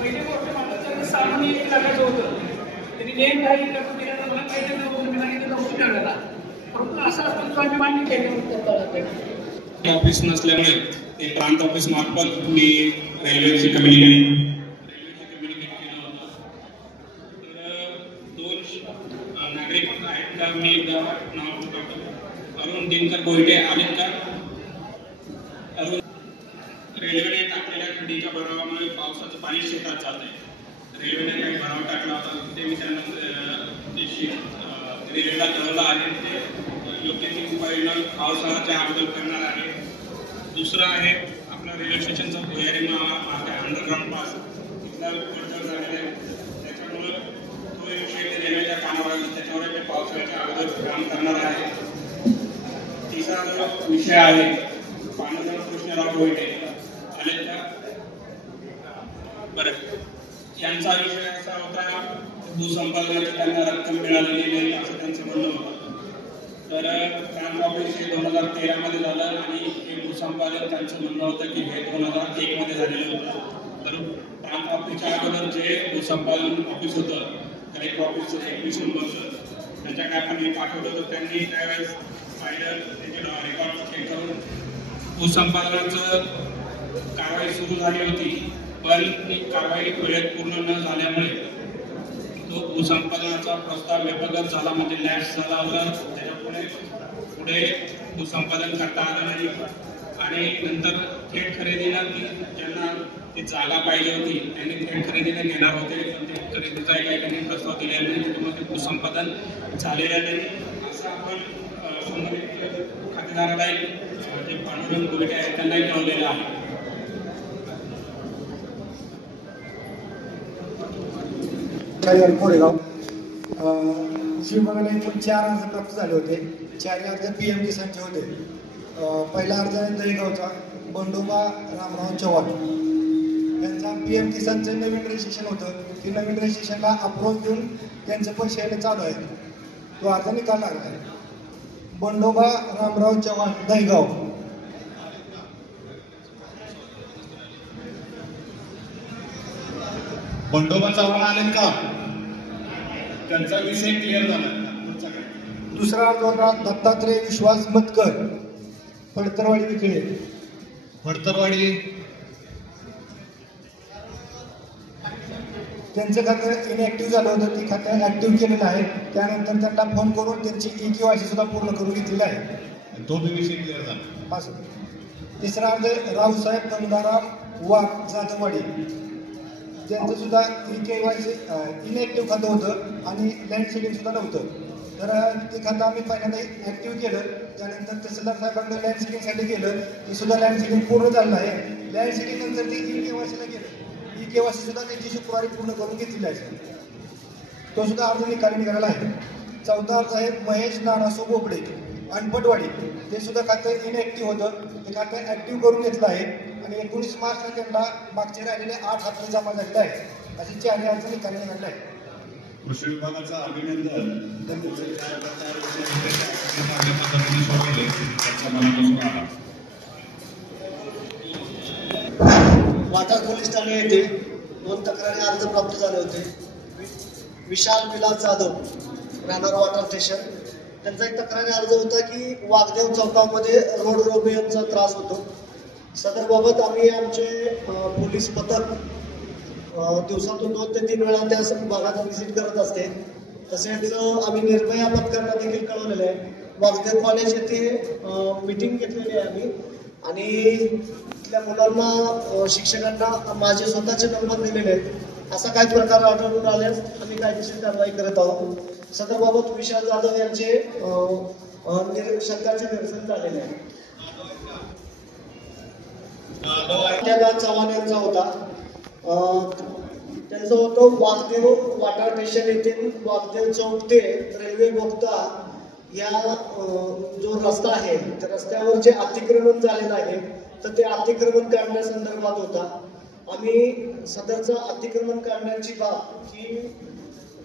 पहिली गोष्ट मला सामान्य 1 लाखाचं होतं त्यांनी नेम काही रक्कम दिल्यानं मला काही सांगितलं नव्हतं त्यावेळेला, परंतु असं असतं आम्ही मान्य केलं. ऑफिस नसल्यामुळे एक प्रांत ऑफिस मार्फत मी रेल्वेची कम्युनिकेट केलं होतं. तर 2 नागरिक आहेत का, मी एकदा नाव टाकतो. अरुण दिनकर गोयटे आहेत का? अरुण. रेल्वेने टाकलेल्या खड्डीच्या भरावामुळे पावसाचं पाणी शेतात जात आहे. रेल्वेने काही भराव टाकला होता ते मी त्यांना रेल्वेला कळवलं आहे. ते योग्य ती उपाययोजना पावसाळ्याच्या अगोदर करणार आहे. दुसरं आहे आपलं रेल्वे स्टेशनचा भुयारी मार्ग आहे, अंडरग्राऊंड पास तिथला पडझड झालेला आहे. त्याच्यामुळं तो विषय रेल्वेच्या कामावर आहे, त्याच्यावर मी पावसाळ्याच्या अगोदर काम करणार आहे. तिसरा जो विषय आहे पांडुरंग कृष्णराव गोयटे आले का? बरं, यांचा विषय असा होता भूसंपादनाची त्यांना रक्कम मिळालेली नाही असं त्यांचं म्हणणं होतं. तर प्रांत ऑफिस हे 2013 मध्ये झालं आणि हे भूसंपादन त्यांचं म्हणणं होतं की हे 2001 मध्ये झालेलं होतं. तर प्रांत ऑफिसच्या अगोदर जे भूसंपादन ऑफिस होतं कलेक्टर ऑफिसचं 21 नंबरचं त्यांच्याकडे आपण हे पाठवलं होतं. त्यांनी त्यावेळेस पाहिलं, त्याचे रेकॉर्ड चेक करून भूसंपादनाचं कारवाई सुरू झाली होती, पण ती कारवाई वेळेत पूर्ण न झाल्यामुळे तो भूसंपादनाचा प्रस्ताव व्यपगत झाला, म्हणजे लॅप्स झाला होता. त्याच्यापुढे भूसंपादन करता आलं नाही आणि नंतर थेट खरेदीला ज्यांना ती जागा पाहिजे होती त्यांनी थेट खरेदीला घेणार होते, पण ते खरेदीचा काही प्रस्ताव दिलेला नाही, त्याच्यामुळे ते भूसंपादन झालेलं नाही. असं आपण संबंधित खातेदाराला जे पांडुरंग गोयटे आहेत त्यांनाही कळवलेलं आहे. कोरेगाव शिवबघायला एकूण 4 अर्ज प्राप्त झाले होते. 4 अर्ज PM किसानचे होते. पहिला अर्ज आहे दहीगावचा बंडोबा रामराव चव्हाण यांचा PM किसानचं नवीन रजिस्ट्रेशन होतं. ते नवीन रजिस्ट्रेशनला अप्रोच देऊन त्यांचे पैसे यायला चालू आहे. तो अर्ज निकाल लागला आहे. बंडोबा रामराव चव्हाण दहीगाव. बंडोबा चव्हाण आले का? त्यांचा विषय क्लिअर झाला. दुसरा अर्ज होता दत्तात्रय विश्वास मतकर फडतरवाडी विखळे. फडतरवाडी त्यांचं खातं इनॅक्टिव्ह झालं होतं, ते खातं ऍक्टिव्ह केलेलं आहे. त्यानंतर त्यांना फोन करून त्यांची EKYC सुद्धा पूर्ण करून घेतलेली आहे. तो विषय क्लिअर झाला. असं. तिसरा अर्ज रावसाहेब गंगाराम वाघ जाधववाडी. त्यांचं सुद्धा EKYC इनॅक्टिव्ह खातं होतं आणि लँड सेलिंग सुद्धा नव्हतं. तर ते खातं आम्ही पहिल्यांदा ऍक्टिव्ह केलं. त्यानंतर तहसीलदार साहेबांना लँड सेलिंगसाठी केलं, ते सुद्धा लँड सेलिंग पूर्ण झालं आहे. लँड सेलिंग नंतर ते EKYCला गेलं. EKYC सुद्धा त्यांची शुक्रवारी पूर्ण करून घेतलेली आहे. तो सुद्धा अर्ज निकाली निघालेला आहे. चौथा अर्ज आहे महेश नानासो बोबडे अनपटवाडी. ते सुद्धा खातं इनॅक्टिव्ह होतं, ते खातं ऍक्टिव्ह करून घेतलं आहे आणि 19 मार्चला त्यांना मागचे राहिलेले 8 हप्ते जमा झालेले आहेत. असे 4 अर्ज निकाली निघाले आहे. कृषी विभागाचं अभिनंदन. वाटा पोलीस ठाणे येथे 2 तक्रारी अर्ज प्राप्त झाले होते. विशाल विलास जाधव राहणार वाटा स्टेशन. त्यांचा एक तक्रारी अर्ज होता की वाघदेव चौकामध्ये रोड रोमियोचा त्रास होतो. सदर बाबत आम्ही आमचे पोलीस पथक दिवसातून 2 ते 3 वेळा त्या भागात व्हिजिट करत असते. तसेच आम्ही निर्भया पथकांना देखील कळवलेलं आहे. वाघदेव कॉलेज येथे मीटिंग घेतलेली आहे आम्ही आणि तिथल्या मुलांना शिक्षकांना माझे स्वतःचे नंबर दिलेले आहेत. असा काही प्रकार आढळून आल्यास आम्ही कायदेशीर कारवाई करत आहोत. सदर बाबत विशाल जाधव यांचे सरकारचे निरसन झालेले आहे. चव्हाण यांचा होता. त्यांचं होतं वाघदेव वाटा स्टेशन येथे वाघदेव चौक ते रेल्वे बोगदा या जो रस्ता आहे त्या रस्त्यावर जे अतिक्रमण झालेलं आहे तर ते अतिक्रमण काढण्यासंदर्भात होता. आम्ही सदरचं अतिक्रमण काढण्याची बाब ही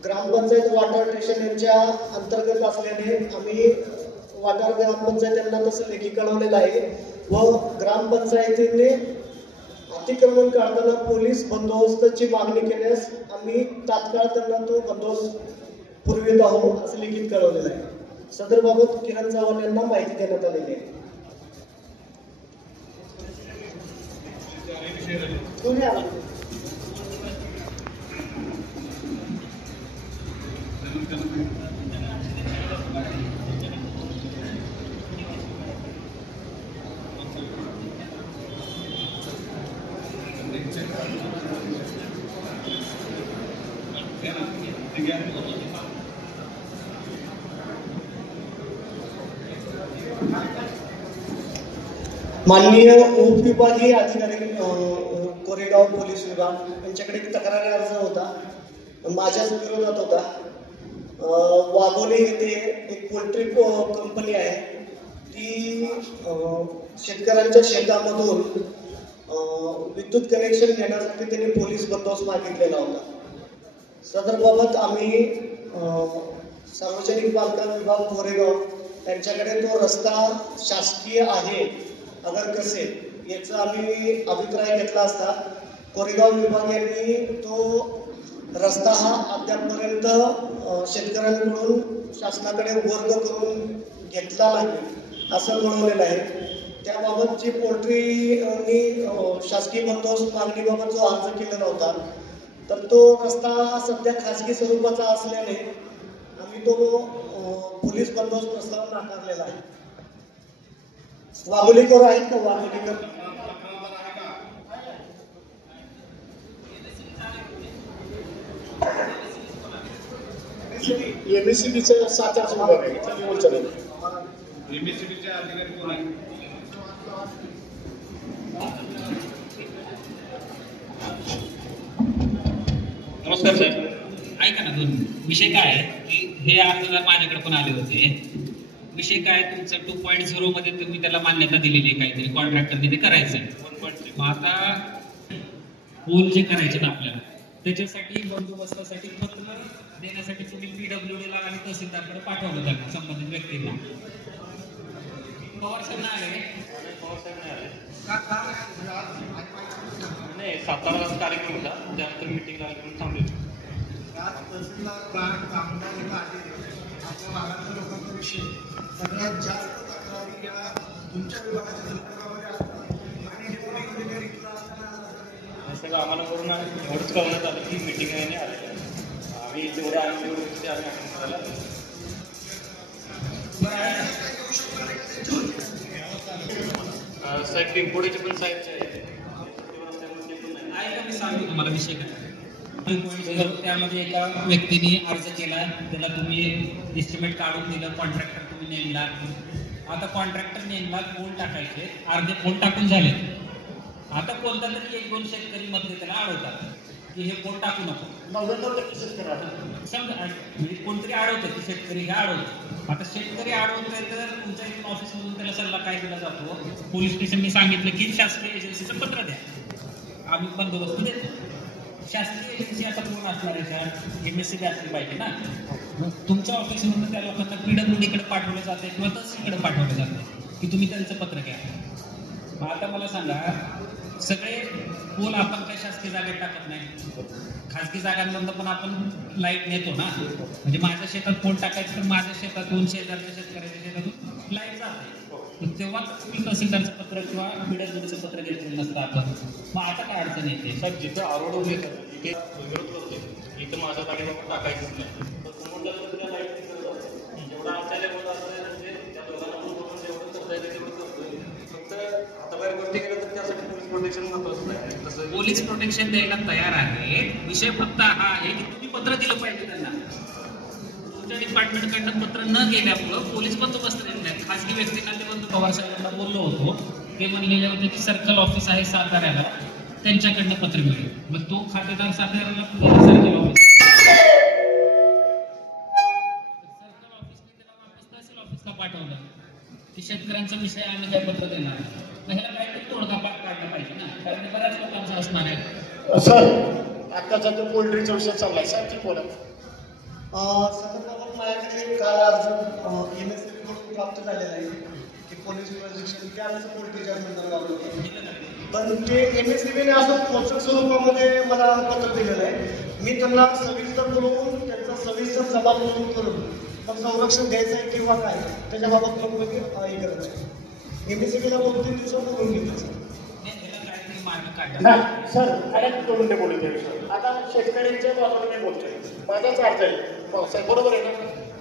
ग्रामपंचायत वाटार स्टेशन यांच्या अंतर्गत असल्याने आम्ही वाटार ग्रामपंचायत यांना तसं लेखी कळवलेलं आहे व ग्रामपंचायतीने अतिक्रमण काढताना पोलीस बंदोबस्ताची मागणी केल्यास आम्ही तात्काळ त्यांना तो बंदोबस्त पुरवित आहोत असं लिखित कळवलेलं आहे. सदरबाबत किरण चव्हाण यांना माहिती देण्यात आलेली आहे. माननीय उपविभागीय अधिकारी कोरेगाव पोलीस विभाग यांच्याकडे एक तक्रारी अर्ज होता, माझ्याच विरोधात होता. वाघोली येथे एक पोल्ट्री कंपनी आहे, ती शेतकऱ्यांच्या शेतामधून विद्युत कनेक्शन घेण्यासाठी त्यांनी पोलीस बंदोबस्त मागितलेला होता. सदरबाबत आम्ही सार्वजनिक बांधकाम विभाग कोरेगाव यांच्याकडे तो रस्ता शासकीय आहे अगर कसे याचा आम्ही अभिप्राय घेतला असता. कोरेगाव विभाग यांनी तो रस्ता हा अद्यापपर्यंत शेतकऱ्यांकडून शासनाकडे वर्ग करून घेतला नाही असं कळवलेलं आहे. त्याबाबतची पोल्ट्रीनी शासकीय बंदोबस्त मागणीबाबत जो अर्ज केलेला होता तर तो रस्ता सध्या खासगी स्वरूपाचा असल्याने आम्ही तो पोलीस बंदोबस्त प्रस्ताव नाकारलेला आहे. वाघोलीकर आहेत का? वाघोलीकर एमएससीबीचं 7 विभाग आहे, इथं निवड चालू आहे. एमएससीबीचे अधिकारी कोण आहेत? नमस्कार सर, ऐका ना दोन विषय काय आहे की हे अर्जदार माझ्याकडे पण आले होते. विषय काय तुमचं 2.0 मध्ये तुम्ही त्याला मान्यता दिलेली आहे, काहीतरी कॉन्ट्रॅक्टरने ते करायचंय. मग आता पोल जे करायचे ना आपल्याला त्याच्यासाठी बंदोबस्तासाठी पत्र देण्यासाठी तुम्ही PWD ला आणि तहसीलदारकडे पाठवलं त्यांना संबंधित व्यक्तींना. पवार साहेब नाही आले, नाही 7 कार्यक्रम होता, त्यानंतर मिटिंग लागली म्हणून थांबले. आपल्या भागातल्या लोकांचा विषय सगळ्यात जास्त तक्रारी या तुमच्या विभागाच्या संदर्भामध्ये असतात आणि डेप्युटी इंजिनिअरिंगला असताना सगळं आम्हाला करून एवढंच कळवण्यात आलं की मिटिंग आले. आम्ही जेवढं आहे तेवढं ते आम्ही अटेंड करायला. साहेब पिंपोडेचे पण साहेबचे आहेत. मी सांगतो तुम्हाला विषय काय. त्यामध्ये एका व्यक्तीने अर्ज केला, त्याला तुम्ही एस्टिमेट काढून दिलं, कॉन्ट्रॅक्टर तुम्ही नेमला. आता कॉन्ट्रॅक्टर नेमला, पोल टाकायचे, अर्धे पोल टाकून झाले. आता कोणता तरी 1-2 शेतकरी मध्ये त्याला अडवतात की हे पोल टाकू नको. 99% शेतकरी समजा म्हणजे कोणतरी अडवतं की शेतकरी हे अडवतो. आता शेतकरी अडवतोय तर तुमच्या इथून ऑफिसमधून त्याला सल्ला काय दिला जातो, पोलीस स्टेशनने सांगितलं की शासकीय एजन्सीचं पत्र द्या, आम्ही बंदोबस्त देतो. शासकीय एजन्सी आता कोण असणार याच्यात? MSCB असली पाहिजे ना. मग तुमच्या ऑफिसमधून त्या लोकांना PWD कडे पाठवलं जाते किंवा तहसीलकडे पाठवलं जाते की तुम्ही त्यांचं पत्र घ्या. आता मला सांगा, सगळे पोल आपण काही शासकीय जागेत टाकत नाही, खासगी जागांमधून पण आपण लाईट नेतो ना. म्हणजे माझ्या शेतात पोल टाकायचं तर माझ्या शेतातून शेजारच्या शेतकऱ्याच्या शेतातून लाईट जाते. तेव्हा तुम्ही तहसीलदारचं पत्र किंवा PWDचं पत्र घेतलेलं नसतं आपण. मग आता काय अडचण येते? सर जिथं आरोड येतात तिथे विरोध करते, इथं माझ्या जागेला टाकायचंच नाही. तर समोरच्या त्या लाईट जेवढं आमच्या लेवलला असतं म्हणजे त्या दोघांना पण जेवढं करता येतं तेवढं करतोय. फक्त आता बाहेर गोष्टी केल्या तर त्यासाठी पोलीस प्रोटेक्शन महत्वाचं आहे. तसं पोलीस प्रोटेक्शन द्यायला तयार आहे. विषय फक्त हा आहे की तुम्ही पत्र दिलं पाहिजे त्यांना. तुमच्या डिपार्टमेंटकडनं पत्र न गेल्यामुळं पोलीस बंदोबस्त देत नाही. खासगी व्यक्तींना ते पवार साहेबांना बोललो होतो, ते म्हणलेले होते की सर्कल ऑफिस आहे साताऱ्याला, त्यांच्याकडनं पत्र मिळेल. मग तो खातेदार साताऱ्याला सर्कल ऑफिस की शेतकऱ्यांचा विषय आम्ही काय पत्र देणार, मग ह्याला काहीतरी तोडगा काढला पाहिजे ना, कारण बऱ्याच लोकांचा असणार आहे. सर आताचा जो पोल्ट्रीचा विषय चाललाय साहेब ते बोला. सर्वप्रथम माझ्याकडे काल अर्ज MSCB कडून प्राप्त झालेला आहे की पोलीस प्रशिक्षण ते आमचं पोल्ट्रीच्या मंडळावर, पण ते MSCB ने असं पोषक स्वरूपामध्ये मला पत्र दिलेलं आहे. मी त्यांना सविस्तर बोलवून त्यांचा सविस्तर जबाब नोंद करून मग संरक्षण द्यायचं आहे किंवा काय त्याच्याबाबत लोक हे करायचं आहे. MSCB ला 2-3 दिवसात बोलून घेतलं सर. अनेक करून ते बोलू विषय. आता शेतकऱ्यांच्या बाजूने मी बोलतोय, माझाच अर्थ आहे साहेब, बरोबर आहे ना.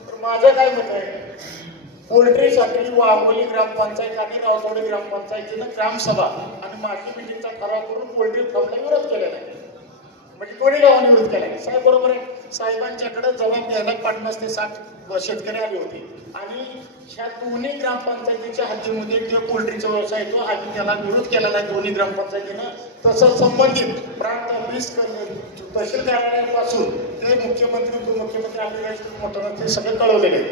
तर माझं काय मत आहे, पोल्ट्रीसाठी वाघोली ग्रामपंचायत आणि रावतवाडी ग्रामपंचायतीनं ग्रामसभा आणि मार्केट मिटिंगचा ठराव करून पोल्ट्री फार्मला विरोध केलेला आहे. म्हणजे दोन्ही गावांनी विरोध केला आहे साहेब, बरोबर आहे. साहेबांच्याकडे जबाब द्यायला 50 ते 60 शेतकरी आले होते आणि ह्या दोन्ही ग्रामपंचायतीच्या हद्दीमध्ये जो पोल्ट्रीचा व्यवसाय येतो आम्ही त्याला विरोध केलेला आहे दोन्ही ग्रामपंचायतीनं. तसंच संबंधित प्रांत ऑफिस तहसील कार्यालयापासून ते मुख्यमंत्री उपमुख्यमंत्री आमदार मोठा ते सगळे कळवलेले आहे.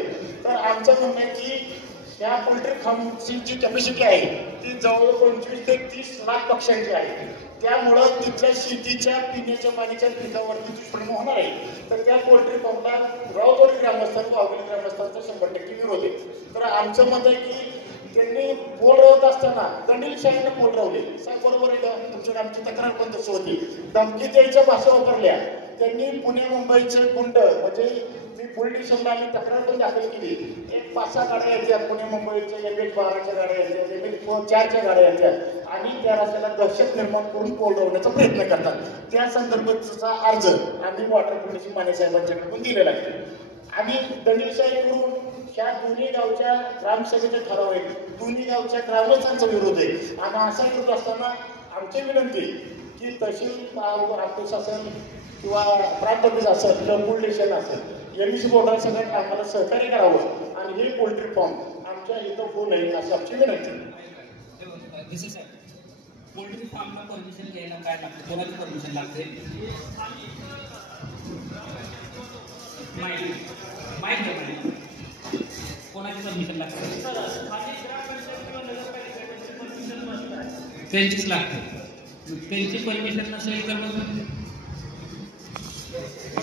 तर आमचं म्हणणं आहे की ह्या पोल्ट्री फार्मची जी कॅपॅसिटी आहे ती जवळजवळ 25 ते 30 लाख पक्ष्यांची आहे. त्यामुळं तिथल्या शेतीच्या पिण्याच्या पाण्याच्या पिकावरती दुष्परिणाम होणार आहे. तर त्या पोल्ट्री फार्मला रावतवाडी ग्रामस्थान वाघोली ग्रामस्थांचा 100% विरोध आहे. तर आमचं मत आहे की त्यांनी पोल रवत असताना दंडीलशाहीने पोल रवले साहेब, बरोबर आहे का. तुमच्या आमची तक्रार पण तशी होती, धमकी द्यायच्या भाषा वापरल्या त्यांनी. पुणे मुंबईचे गुंड म्हणजे मी पोलीस स्टेशनला आम्ही तक्रार पण दाखल केली. 1-5-6 गाड्या येतात पुणे मुंबईच्या, MH12च्या गाड्या येतात, MH4च्या गाड्या येतात आणि त्या रस्त्याला दहशत निर्माण करून पोल रवण्याचा प्रयत्न करतात. त्या संदर्भाचा अर्ज आम्ही वॉटर पोलिस माने साहेबांच्याकडे पण दिलेला आहे. आणि दंडीशाही करून ह्या दोन्ही गावच्या ग्रामसभेचे ठराव आहेत, दोन्ही गावच्या ग्रामस्थांचा विरोध आहे. आणि असा विरोध असताना आमची विनंती की तहसील ऑफिस असेल किंवा प्रांत ऑफिस असेल किंवा पोलीस स्टेशन असेल, MSCB बोर्डाला सगळ्यात आम्हाला सहकार्य करावं आणि हे पोल्ट्री फार्म आमच्या इथं होऊ नये अशी आमची विनंती. पोल्ट्री फार्मला परमिशन घ्यायला काय लागतं, कोणाची परमिशन लागते, कोणाची परमिशन लागते, त्यांचीच लागते. त्यांची परमिशन नसेल तर मग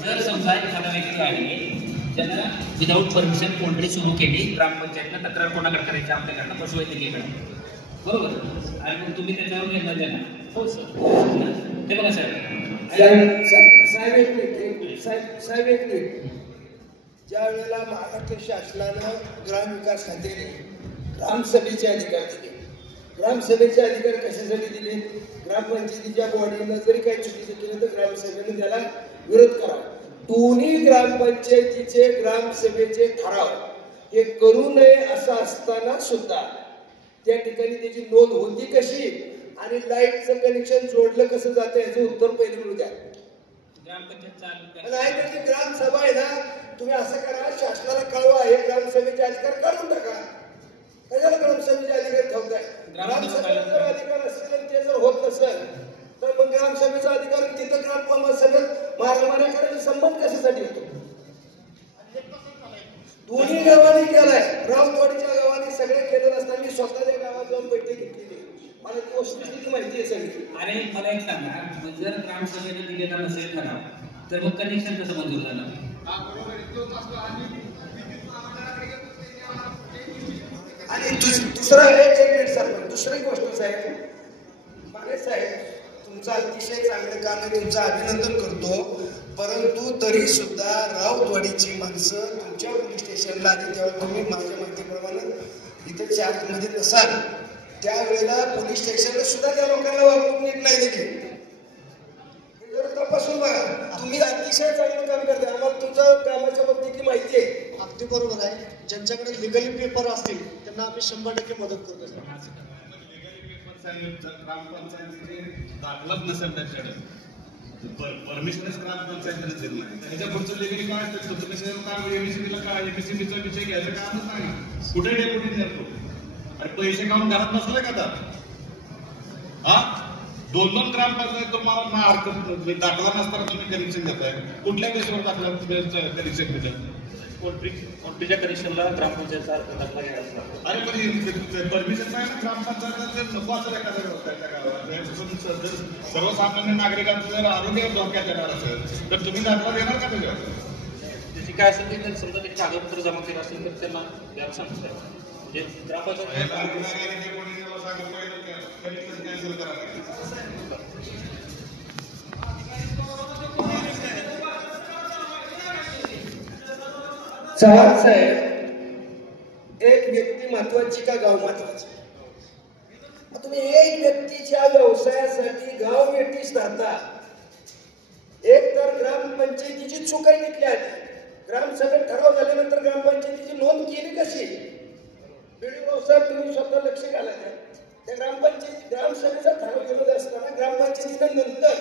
जर समजा एखादा व्यक्ती आहे ज्यांना विदाऊट परमिशन पोल्ट्री सुरू केली, ग्रामपंचायतला तक्रार कोणाकडे करायची, आपल्याकडनं पशुवैद्यकीयकडे, बरोबर. आणि मग तुम्ही त्याच्यावर निर्णय देणार. हो सर. ते बघा साहेब एक मिनिट. ज्या वेळेला महाराष्ट्र शासनानं ग्रामविकास खात्याने ग्रामसभेचे अधिकार दिले, ग्रामसभेचे अधिकार कशासाठी दिले, ग्रामपंचायतीच्या बॉडीनं जरी काही चुकीचं केलं तर ग्रामसभेने त्याला विरोध करावा. दोन्ही ग्रामपंचायतीचे ग्रामसभेचे ठराव हे करू नये असं असताना सुद्धा त्या ठिकाणी त्याची नोंद होती कशी आणि लाईटचं कनेक्शन जोडलं कसं जातं याचं उत्तर पहिले मिळू द्या. नाही तर ती ग्रामसभा आहे ना, तुम्ही असं करा, शासनाला कळवा हे ग्रामसभेचे अधिकार काढून टाका. कशाला ग्रामसभेचे अधिकार ठेवताय? ग्रामसभेचा जर अधिकार असेल आणि ते जर होत नसेल तर मग ग्रामसभेचा अधिकार तिथं ग्रामसभेत मारामाऱ्या करायचा संबंध कशासाठी होतो? दोन्ही गावांनी केलाय, रावतवाडीच्या गावाने सगळे केलं असताना मी स्वतःच्या गावात जाऊन बैठक घेतलेली, मला ती वस्तुस्थिती माहिती आहे सगळी. अरे मला एक सांगा, जर ग्रामसभेने दिलेला नसेल ठराव तर मग कनेक्शन कसं मंजूर झालं? आणि दुसरा एक मिनिट सर, दुसरी गोष्ट साहेब, माने साहेब तुमचं अतिशय चांगलं काम आहे, तुमचं अभिनंदन करतो. परंतु तरी सुद्धा राऊतवाडीची माणसं तुमच्या पोलीस स्टेशनला आली तेव्हा तुम्ही माझ्या माहितीप्रमाणे इथं चार्जमध्ये नसाल, त्यावेळेला पोलीस स्टेशनला सुद्धा त्या लोकांना वागणूक नीट नाही दिली. तपासून बघा, तुम्ही अतिशय चांगलं काम करता, आम्हाला तुमच्या कामाच्या बाबतीतली माहिती आहे. अगदी बरोबर आहे. ज्यांच्याकडे लिगली पेपर असतील त्यांना आम्ही 100% मदत करतो. ग्रामपंचायतीचे दाखलाच नसेल त्याच्याकडे, परमिशनच ग्रामपंचायतीने दिलं नाही, त्याच्या पुढचं लिगली काय असतं काय MSCBला काय MSCBचा विषय घ्यायचं कामच नाही. कुठे डेप्युटी देतो आणि पैसे काढून घरात नसले का हा 2-2 ग्रामपंचायत तुम्हाला ना हरकत दाखला नसताना तुम्ही कनेक्शन घेताय, कुठल्या बेसवर दाखला कनेक्शन घेताय? पोल्ट्रीच्या कनेक्शनला ग्रामपंचायतचा दाखला घ्यायला लागतो. अरे पण परमिशन नाही ना ग्रामपंचायत नको असेल एखाद्या व्यवस्था गावात. सर्वसामान्य नागरिकांचं जर आरोग्य धोक्यात येणार असेल तर तुम्ही दाखला देणार का त्याच्यावर? त्याची काय असेल ते समजा ते कागदपत्र जमा केलं असेल तर त्यांना द्यायला सांगतात. म्हणजे ग्रामपंचायत चव्हाण साहेब, एक व्यक्ती महत्वाची का गाव महत्वाचं? तुम्ही एक व्यक्तीच्या व्यवसायासाठी गाव वेठीस धरता. एक तर ग्रामपंचायतीची चूक आहे तिथली आधी. ग्रामसभेत ठराव झाल्यानंतर ग्रामपंचायतीची नोंद केली कशी? बीडीओ साहेब तुम्ही स्वतः लक्ष घाला. त्या ग्रामसभेचा ठराव केलेला असताना ग्रामपंचायतीच्या नंतर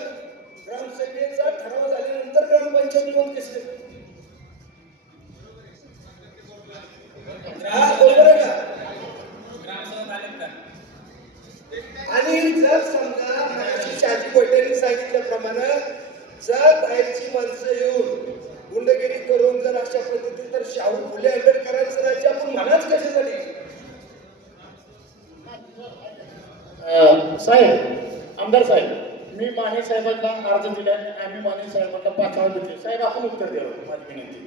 ग्रामसभेचा ठराव झाल्यानंतर ग्रामपंचायत नोंद कशी? आणि जर समजा शाजी पटेलने सांगितल्याप्रमाणे जर बाहेरची माणसं येऊन गुंडगिरी करून जर अशा पद्धतीने तर शाहू फुले आंबेडकरांचं राज्य आपण म्हणाच कशासाठी? साहेब, आमदार साहेब, मी माने साहेबांना अर्ज दिलाय. आम्ही माने साहेबांना पाठवून दिले. साहेब आपण उत्तर द्यावं माझी विनंती.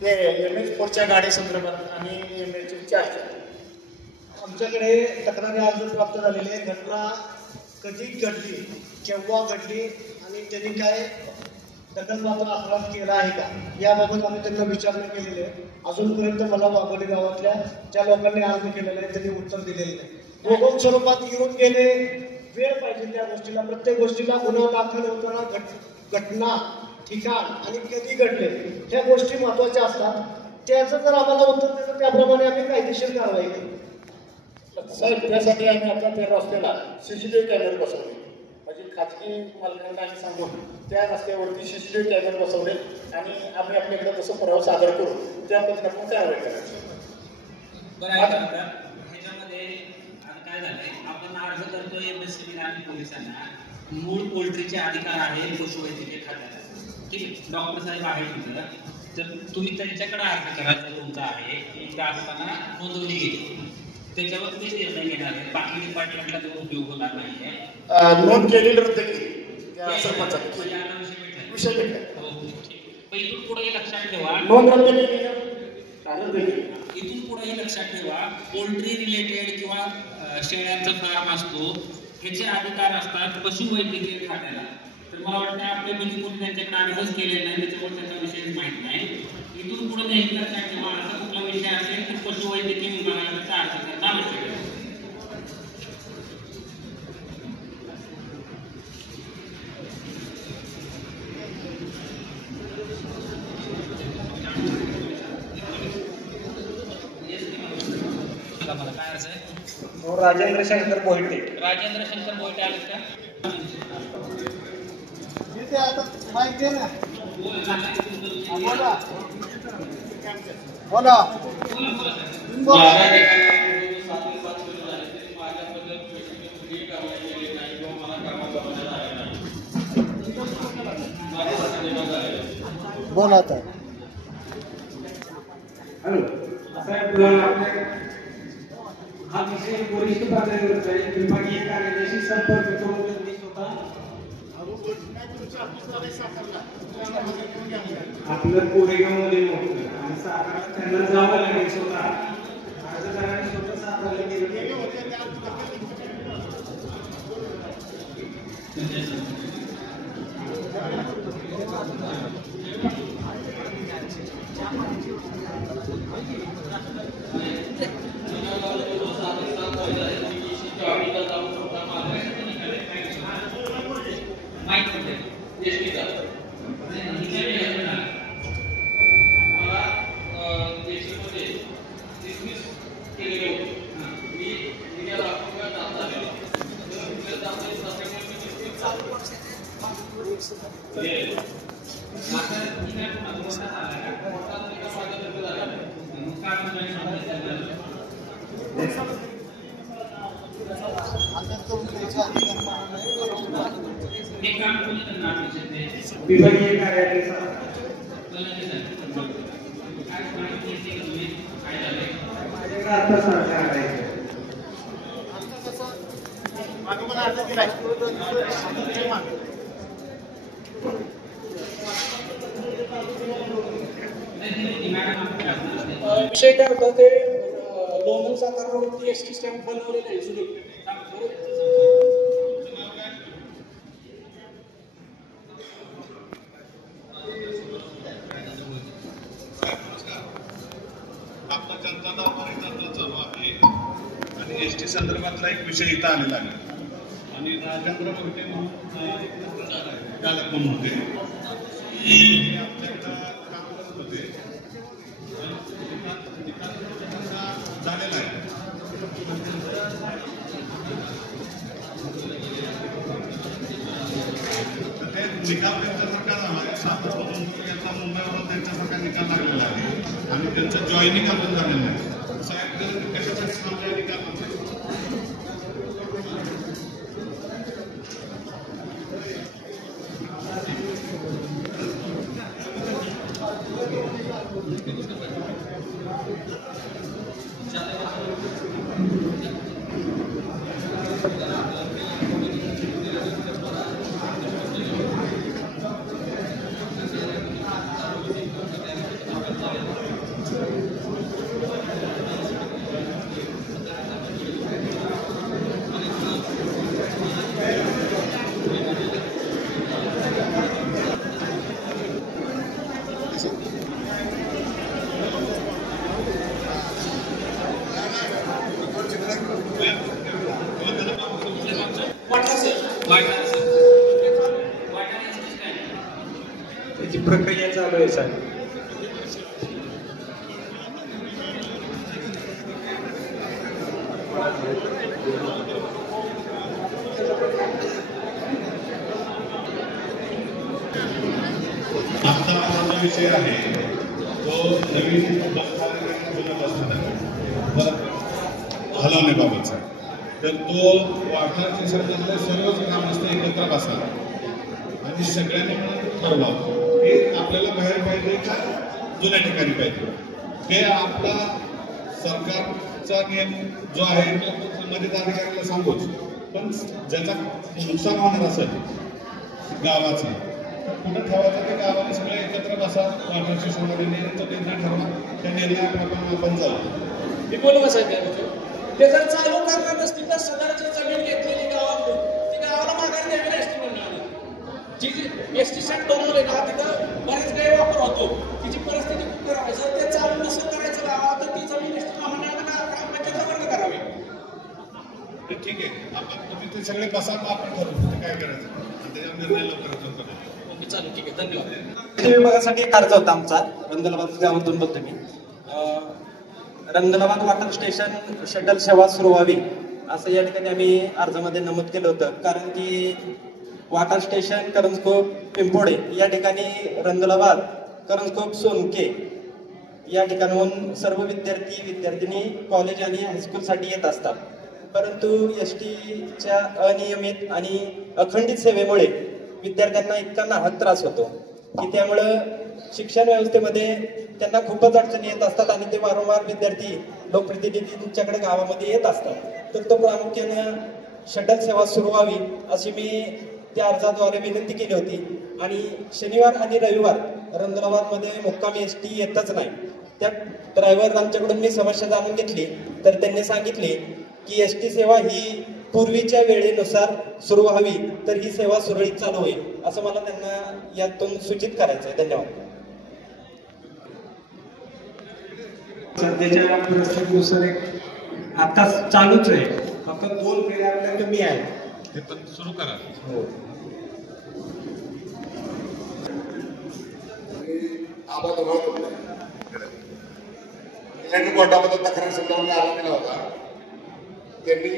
ते MS4च्या गाडी संदर्भात आणि MS4 आमच्याकडे तक्रारी अर्ज प्राप्त झालेले. घटना कधी घडली, केव्हा घडली आणि त्यांनी काय दखलपात्र अपराध केला आहे का याबाबत आम्ही त्यांना विचारणा केलेली आहे. अजूनपर्यंत मला वाघोली गावातल्या ज्या लोकांनी अर्ज केलेला आहे त्यांनी उत्तर दिलेलं नाही. रोगोप स्वरूपात येऊन गेले, वेळ पाहिजे त्या गोष्टीला. प्रत्येक गोष्टीला गुन्हा दाखल होताना घटना, ठिकाण आणि कधी घडले ह्या गोष्टी महत्वाच्या असतात. त्याचं जर आम्हाला उत्तर देतं त्याप्रमाणे आम्ही कायदेशीर कारवाई करू. साहेब, त्यासाठी आम्ही आता त्या रस्त्याला CCTV कॅमेरे बसवले. म्हणजे खाजगी मालकांना आम्ही सांगून त्या रस्त्यावरती CCTV कॅमेरे बसवले आणि आम्ही आपल्याकडे तसं पुरावा सादर करू त्या पद्धतीने आपण कारवाई करायची. बरं आहे का? ह्याच्यामध्ये काय झालंय, आपण अर्ज करतोय MSCB आणि पोलिसांना. मूळ पोल्ट्रीचे अधिकार आहे पशुवैद्यकीय खात्याला. ठीक आहे, डॉक्टर साहेब आहे तिथं. तर तुम्ही त्यांच्याकडे अर्ज करा जर तुमचा आहे की त्या असताना नोंदवली गेली त्याच्यावर ते निर्णय घेणार आहे. बाकी डिपार्टमेंटला तो उपयोग होणार नाहीये. नोंद केलेली रद्द केली त्या सरपंचाने. विषय भेटला. पण इथून पुढे लक्षात ठेवा, नोंद रद्द केली. इथून पुढे लक्षात ठेवा, पोल्ट्री रिलेटेड किंवा शेळ्यांचा फार्म असतो ह्याचे अधिकार असतात पशुवैद्यकीय खात्याला. तर मला वाटतं आपले म्हणजे कोणी त्यांच्याकडे अर्जच केलेला नाही, त्याच्यामुळे त्याचा विषयच माहित नाही. इथून पुढे नेहमी लक्षात ठेवा, असा कुठला विषय असेल तर पशुवैद्यकीय विभागाचा अर्ज करणं आवश्यक आहे. मला काय अर्ज आहे? राजेंद्र शंकर मोहिते. राजेंद्र शंकर मोहिते आलेत का? आता माहिती आहे ना. बोला बोला आता. हा विषय वरिष्ठ पातळीवरचा आहे. विभागीय कार्यालयाशी संपर्क करून मी स्वतः आपलं कोरेगावमध्ये नव्हतं आणि सातारा त्यांना जावं लागेल. स्वतः अर्जदारांनी स्वतः सातारला गेलं. विभागीय कार्यालय विषय काय होता ते लोणंद सातारा रोडवरती एसटी स्टँड बनवलेलं आहे जुनी. आपला जनता दरबार चालू आहे आणि एसटी संदर्भातला एक विषय इथं आलेला आहे आणि राजेंद्र मोठे म्हणून चालक म्हणून होते आमच्याकडं काम करत होते झालेला आहे. तर ते निकाल त्यांच्यासारखा झाला आहे. सातत्मधून याचा मुंबईवर त्यांच्यासारखा निकाल लागलेला आहे आणि त्यांचं जॉईनिंग अजून झालेलं आहे. साहेब कशासाठी थांबलाय निकाल त्याची प्रक्रिया चालू आहे साहेब. आजचा आपला विषय आहे तो नवीन हलवण्याबाबतचा. तर तो वाठार क्षेत्रातले सर्वच ग्रामस्थ एकत्र बसा आणि सगळ्यांनी मिळून ठरवा की आपल्याला बाहेर पाहिजे का जुन्या ठिकाणी पाहिजे. हे आपला सरकारचा नियम जो आहे तो संबंधित अधिकाऱ्याला सांगूच, पण ज्याचा नुकसान होणार असेल गावाचा कुठं ठेवायचं ते गावाने सगळे एकत्र बसा, वाटर स्टेशनमध्ये निर्णय ठरवा, त्या निर्णयाप्रमाणे आपण जाऊ. मी बोलू साहेब ते जर चालू करणार नसतील तर सदरची जमीन घेतलेली गावाकडून ती गावाला माघारी द्यावी ना एसटी मंडळाला. जी एसटी स्टँड बनवले ना तिथं बरेच गैरवापर होतो, तिची परिस्थिती खूप खराब आहे. जर ते चालू नसेल करायचं गावात तर ती जमीन एसटी महामंडळाला ग्रामपंचायतला वर्ग करावी. ठीक आहे, आपण तुम्ही ते सगळे बसा, आपण ठरवू काय करायचं त्याच्यावर निर्णय लवकरात लवकर. ओके चालेल, ठीक आहे, धन्यवाद. विभागासाठी एक अर्ज होता आमचा, रंदलाबाद गावातून बोलतो मी. रंदलाबाद वॉटर स्टेशन शटल सेवा सुरू व्हावी असं या ठिकाणी आम्ही अर्जामध्ये नमूद केलं होतं. कारण की वॉटर स्टेशन करंजकोट पिंपोडे या ठिकाणी रंदलाबाद करंजकोट सोनके या ठिकाणाहून सर्व विद्यार्थिनी कॉलेज आणि हायस्कूलसाठी येत असतात. परंतु एसटीच्या अनियमित आणि अखंडित सेवेमुळे विद्यार्थ्यांना इतका नाहक त्रास होतो की त्यामुळं शिक्षण व्यवस्थेमध्ये त्यांना खूपच अडचणी येत असतात आणि ते वारंवार विद्यार्थी लोकप्रतिनिधी तुमच्याकडे गावामध्ये येत असतात. तर तो प्रामुख्यानं शटल सेवा सुरू व्हावी अशी मी त्या अर्जाद्वारे विनंती केली होती. आणि शनिवार आणि रविवार रंदलाबादमध्ये मुक्कामी एसटी येतच नाही. त्या ड्रायव्हर आमच्याकडून मी समस्या जाणून घेतली तर त्यांनी सांगितले की एसटी सेवा ही पूर्वीच्या वेळेनुसार सुरू व्हावी तर ही सेवा सुरळीत चालू होईल असं मला त्यांना यातून सूचित करायचं आहे. धन्यवाद. सध्याच्या परिस्थितीनुसार आता चालूच आहे, फक्त 2 फेऱ्या कमी आहे ते पण सुरू करा. कोर्टामध्ये तक्रार संदर्भाने आला दिला होता. त्यांनी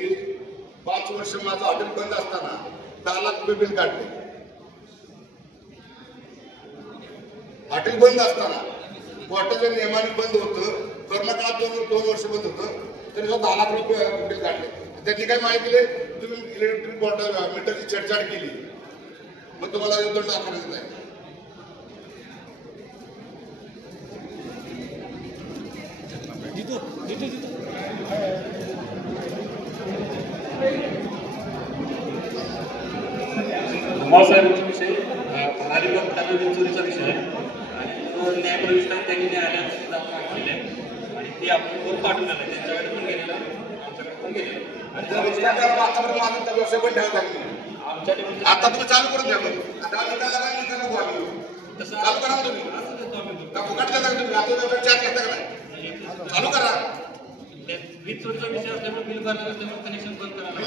5 वर्ष माझं हॉटेल बंद असताना 10 लाख रुपये बिल काढले. हॉटेल बंद असताना कोर्टाच्या नियमाने बंद होतं, करोना काळात 2 वर्ष बंद होतं, तरी 10 लाख रुपये बिल काढले. त्यांनी काय माहिती दिले, तुम्ही इलेक्ट्रिक मीटरची छेडछाड केली मग तुम्हाला दंड आकारण्यात नाही. साहेबांचा विषय भरारी करताना चोरीचा विषय आहे आणि तो न्यायप्रविष्ट त्यांनी न्यायालयात जाऊन मागितलेले आहे आणि ते आपण कोण पाठवलेलं आहे त्यांच्याकडे पण गेलेलं आमच्याकडे पण गेलेलं आता तुम्ही चालू करून द्या चालू करा तुम्ही चालू करा वीज चोरीचा विषय असल्यामुळे बिल भरणार असल्यामुळे कनेक्शन बंद करायला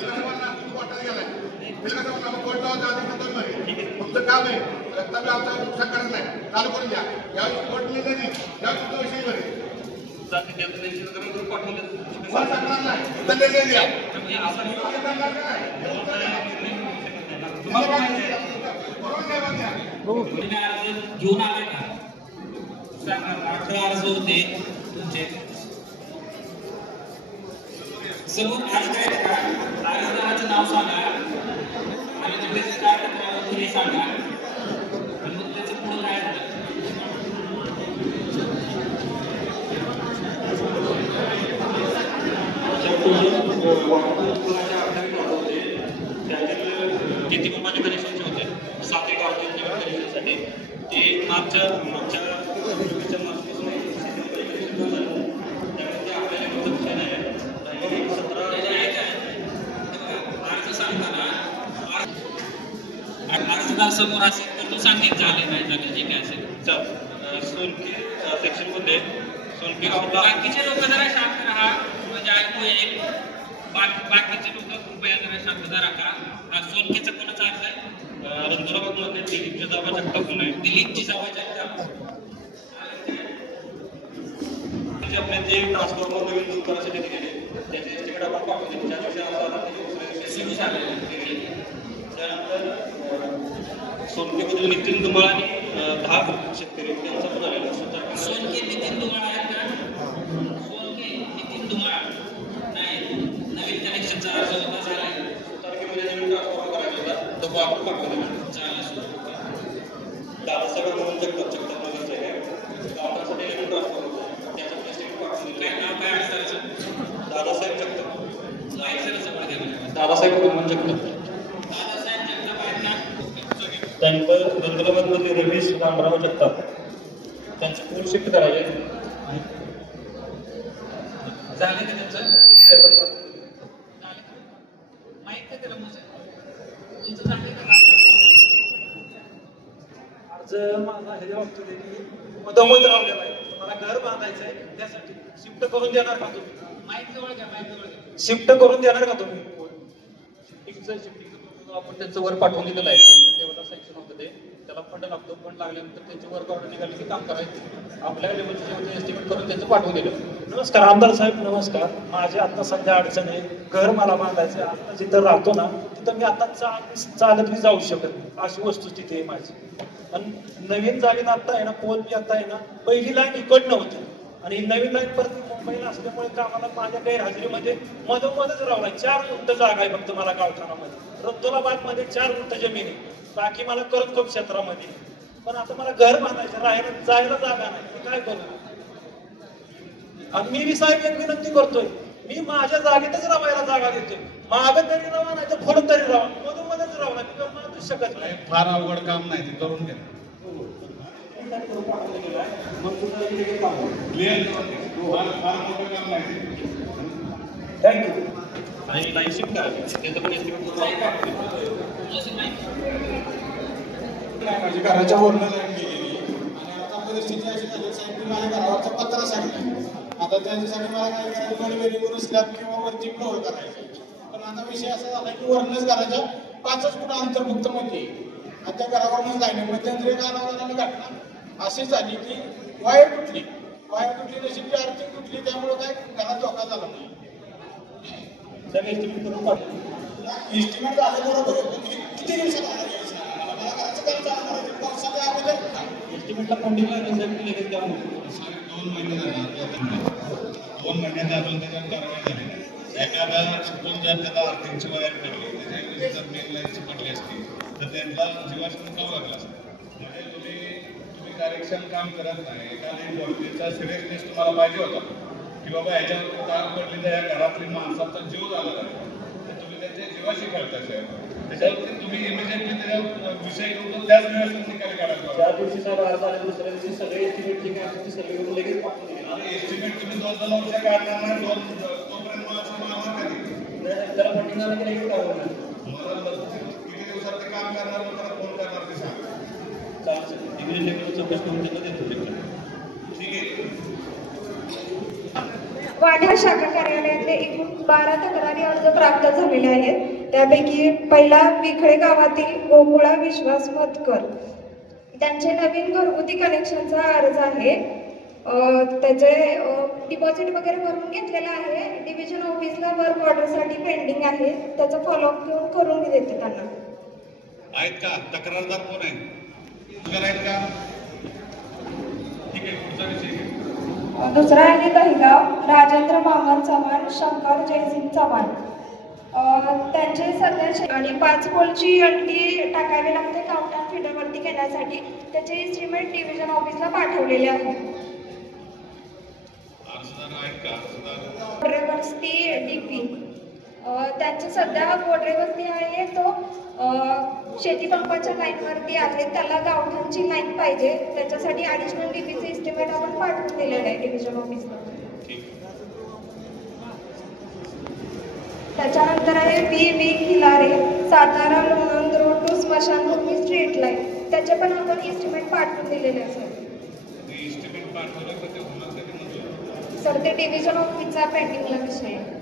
तुमचं काम आहे रक्ता आमचा नुकसान करत नाही चालू करून द्या यावेळी कोर्ट निर्णय नाही या तुमच्या विषयी बरे घेऊन आले का 18 अर्ज होते तुमचे समोर अर्ज आहेत का अर्जदाराचं नाव सांगा आणि त्याचे काय तक्रार होती हे सांगा आणि मग त्याचं पुढं काय झालं किती कुटुंबाचे कनेक्शनचे होते 7-8 कनेक्शनसाठी ते मागच्या अर्जदार समोर असेल तर तो सांगेल झाले नाही झाले जे काय असेल सोनकी सेक्शन मध्ये सोनकी बाकीचे लोक जरा शांत राहा म्हणजे ऐकू येईल बाकीचे लोक कृपया जरा शांतता राखा हा सोनकीचा कोणाचा अर्ज आहे रंधुराबाद मध्ये दिलीपची जावा जगताप आहे दिलीपची जावा जगताप आपले जे ट्रान्सफॉर्मर नवीन दूर करायसाठी गेले त्याचे एस्टिमेट आपण पाठवले ज्या दिवशी सुरू झाले त्यानंतर सोनकेमधील नितीन धुमाळ आणि 10 शेतकरी त्यांचा पण आलेला सोनके नितीन धुमाळ आहेत का सोनके नितीन धुमाळ नाही नवीन कनेक्शनचा अर्ज होता झाला तारखेमध्ये नवीन ट्रान्सफॉर्मर करायचा होता तो आपण पाठवला झाला दादासाहेब म्हणून जगताप नगरचं आहे गावासाठी नवीन ट्रान्सफॉर्मर होता त्याचं एस्टिमेट पाठवलं काय नाव काय असतं दादासाहेब जगताप दादासाहेब म्हणून जगताप त्यांचं रंगलामधले रमेश रामराव जगताप त्यांचं फुल शिफ्ट करायचे झाले का त्यांचं माहित का त्याला तुमचं झाले का अर्ज माझा ह्याच्या बाबतीत मधोमध राहिलेला आहे मला घर बांधायचं आहे त्यासाठी शिफ्ट करून देणार का तुम्ही माहिती जवळ घ्या माहिती जवळ घ्या शिफ्ट करून देणार का तुम्ही शिफ्टिंगचं आपण त्यांचं वर पाठवून दिलेलं आहे लेवलला सँक्शन होतं ते त्याला फंड लागतो फंड लागल्यानंतर त्यांची वर्क ऑर्डर निघाली की काम करायचं आपल्या लेवलचे एस्टिमेट करून त्यांचं पाठवून दिलं नमस्कार आमदार साहेब नमस्कार माझी आता सध्या अडचण आहे घर मला बांधायचं आता जिथं राहतो ना तिथं मी आता चालत मी जाऊ शकत अशी वस्तुस्थिती आहे माझी आणि नवीन जागेत आता आहे ना पोल बी आता आहे ना पहिली लाईन इकडनं होती आणि नवीन लाईन परत मुंबईला असल्यामुळे कामाला माझ्या गैरहजेरीमध्ये मधोमधच राहिला 4 गुंठ जागा आहे फक्त मला गावठाणामध्ये रंधुराबाद मध्ये 4 गुंठ जमीन आहे बाकी मला करत क्षेत्रामध्ये पण आता मला घर बांधायचं राहायला जायला जागा नाही मी काय करू मी साहेब एक विनंती करतोय मी माझ्या जागेतच राहायला जागा देतोय मागं तरी राहा नाही तर पुढे तरी राहा मधोमधच राहा मी करू शकत नाही फार अवघड काम नाही ते करून घ्या थँक्यू आणि लाईन शिफ्ट करायचं त्याचं पण एस्टिमेट माझ्या घराच्या वरनं लाईन गेलेली आणि आता परिस्थिती अशी झाली साहेब माझ्या घरावरचा पत्रा सांगितला आता त्यांच्यासाठी मला काय करायचं वेगवेगळं स्लॅब किंवा वरती फ्लोअर करायचं पण आता विषय असा झाला की वरनच घराच्या 5 फूट अंतर फक्त मध्ये आणि त्या घरावरनच लाईन मध्यंतरी गावाला घटना अशी झाली की वायर तुटली जशी की आर्थिक तुटली त्यामुळे काय घरात धोका झाला नाही इस्टिमेट झालं बरोबर किती दिवसात एस्टिमेटला फंडिंगला रिझल्ट लगेच द्या 2 महिने झाले 2 महिन्यात अजून त्याच्यात कारवाई झाली एखादा चुकून जर त्याला आर्थिकची वायर पडली त्याच्या जर मेन लाईनची पडली असती तर त्यांना जीवाशी खाऊ लागला असतं म्हणजे तुम्ही कार्यक्षम काम करत नाही एखाद्या गोष्टीचा सिरियसनेस तुम्हाला पाहिजे होता की बाबा याच्यावर तार पडली तर या घरातली माणसाचा जीव झाला तर तुम्ही त्यांच्या जीवाशी खेळता साहेब. त्याच्यावरती तुम्ही इमिजिएटली त्याच्या विषय घेऊन त्याच वेळेस निकाल काढायला. ज्या दिवशी साहेब अर्ज आले दुसऱ्या दिवशी सगळे एस्टिमेट जे काय असतील सर्वे करून लगेच पाठवून दिले. आणि एस्टिमेट तुम्ही 2 वर्ष काढणार नाही तोपर्यंत मला कधी त्याला फंडिंग आलं की लगेच काम होणार. मला किती दिवसात ते काम करणार मला फोन करणार ते सांग. चालतं इमिजिएटली चौकशी करून त्यांना देतो. ठीक आहे. वाढा शाखा कार्यालयातले एकूण 12 तक्रारी अर्ज प्राप्त झालेले आहेत. त्यापैकी पहिला विखळे गावातील गोकुळा विश्वास मतकर, त्यांचे नवीन घरगुती कनेक्शनचा अर्ज आहे. त्याचे डिपॉझिट वगैरे भरून घेतलेलं आहे. डिव्हिजन ऑफिसला वर्क ऑर्डरसाठी पेंडिंग आहे. त्याचा फॉलोअप घेऊन करून देते त्यांना. आहेत का तक्रारदार कोण आहे? तुझ्या आहेत का? ठीक आहे, पुढचा विषय घे. दुसरा आहे दहिगाव राजेंद्र मामन चव्हाण, शंकर जयसिंग चव्हाण. त्यांचे सध्या आणि 5 पोलची अंटी टाकावी लागते काउंटर फिडरवरती घेण्यासाठी. त्याचे इस्टिमेट डिव्हिजन ऑफिसला पाठवलेले आहे. वस्ती डीपी त्यांचे सध्या गोडरे वस्ती आहे तो शेती पंपाच्या लाईनवरती आहे. त्याला गावठाणची लाईन पाहिजे. त्याच्यासाठी ॲडिशनल डीपीचे इस्टिमेट आपण पाठवून दिलेलं आहे डिव्हिजन ऑफिसला. त्याच्यानंतर आहे बी खिलारे सातारा लोणंद रोड टू स्मशानभूमी स्ट्रीट लाईन. त्याचे पण आपण इस्टिमेट पाठवून दिलेले आहे सर. ते डिव्हिजन ऑफिसचा पेंडिंगला विषय आहे.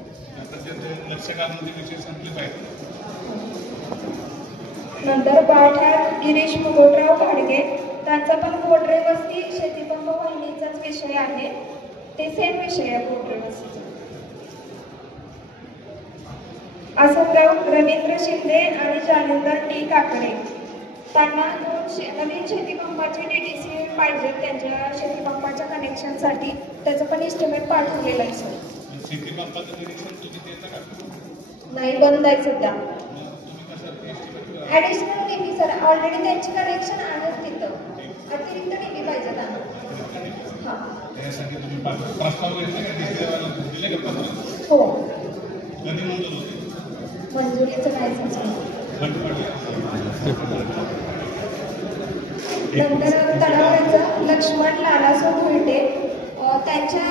नंतर बाठार गिरीश मुगोटराव घाडगे, त्यांचा पण गोडरे वस्ती शेतीपंप वाहिनीचाच विषय आहे. ते सेम विषय आहे गोडरे वस्तीचा. आसनगाव रवींद्र शिंदे आणि जालिंदर टी काकडे, त्यांना 2 नवीन शेतीपंपाचे DDC पाहिजे त्यांच्या शेतीपंपाच्या कनेक्शनसाठी. त्याचं पण इस्टिमेट पाठवलेलं आहे सर. नाही, बंद आहे सध्या. ॲडिशनल डीपी सर, ऑलरेडी त्यांची कनेक्शन आहेत तिथं. अतिरिक्त डीपी पाहिजे त्यांना. हो, मंजुरीचं काय नंतर तळावळ्याचं लक्ष्मण लालासो भुलटे, त्यांच्या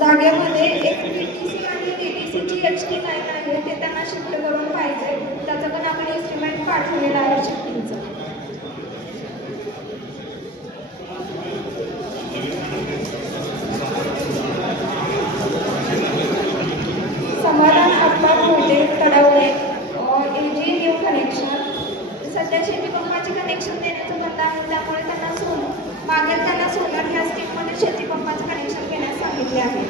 जागेमध्ये एक PTC आणि DDCची HT लाईन आहे. ते त्यांना शिफ्ट करून पाहिजे. त्याचं पण आपण इस्टिमेट पाठवलेलं आहे शिफ्टिंगचं. समाधान अप्पा भोटे तडवळे LG न्यू कनेक्शन. सध्या शेतीपंपाचे कनेक्शन देण्याचं बंद आहे. त्यामुळे त्यांना मागे त्यांना सोलर गॅस स्कीममध्ये शेतीपंपाचं कनेक्शन घेण्यास सांगितले आहे.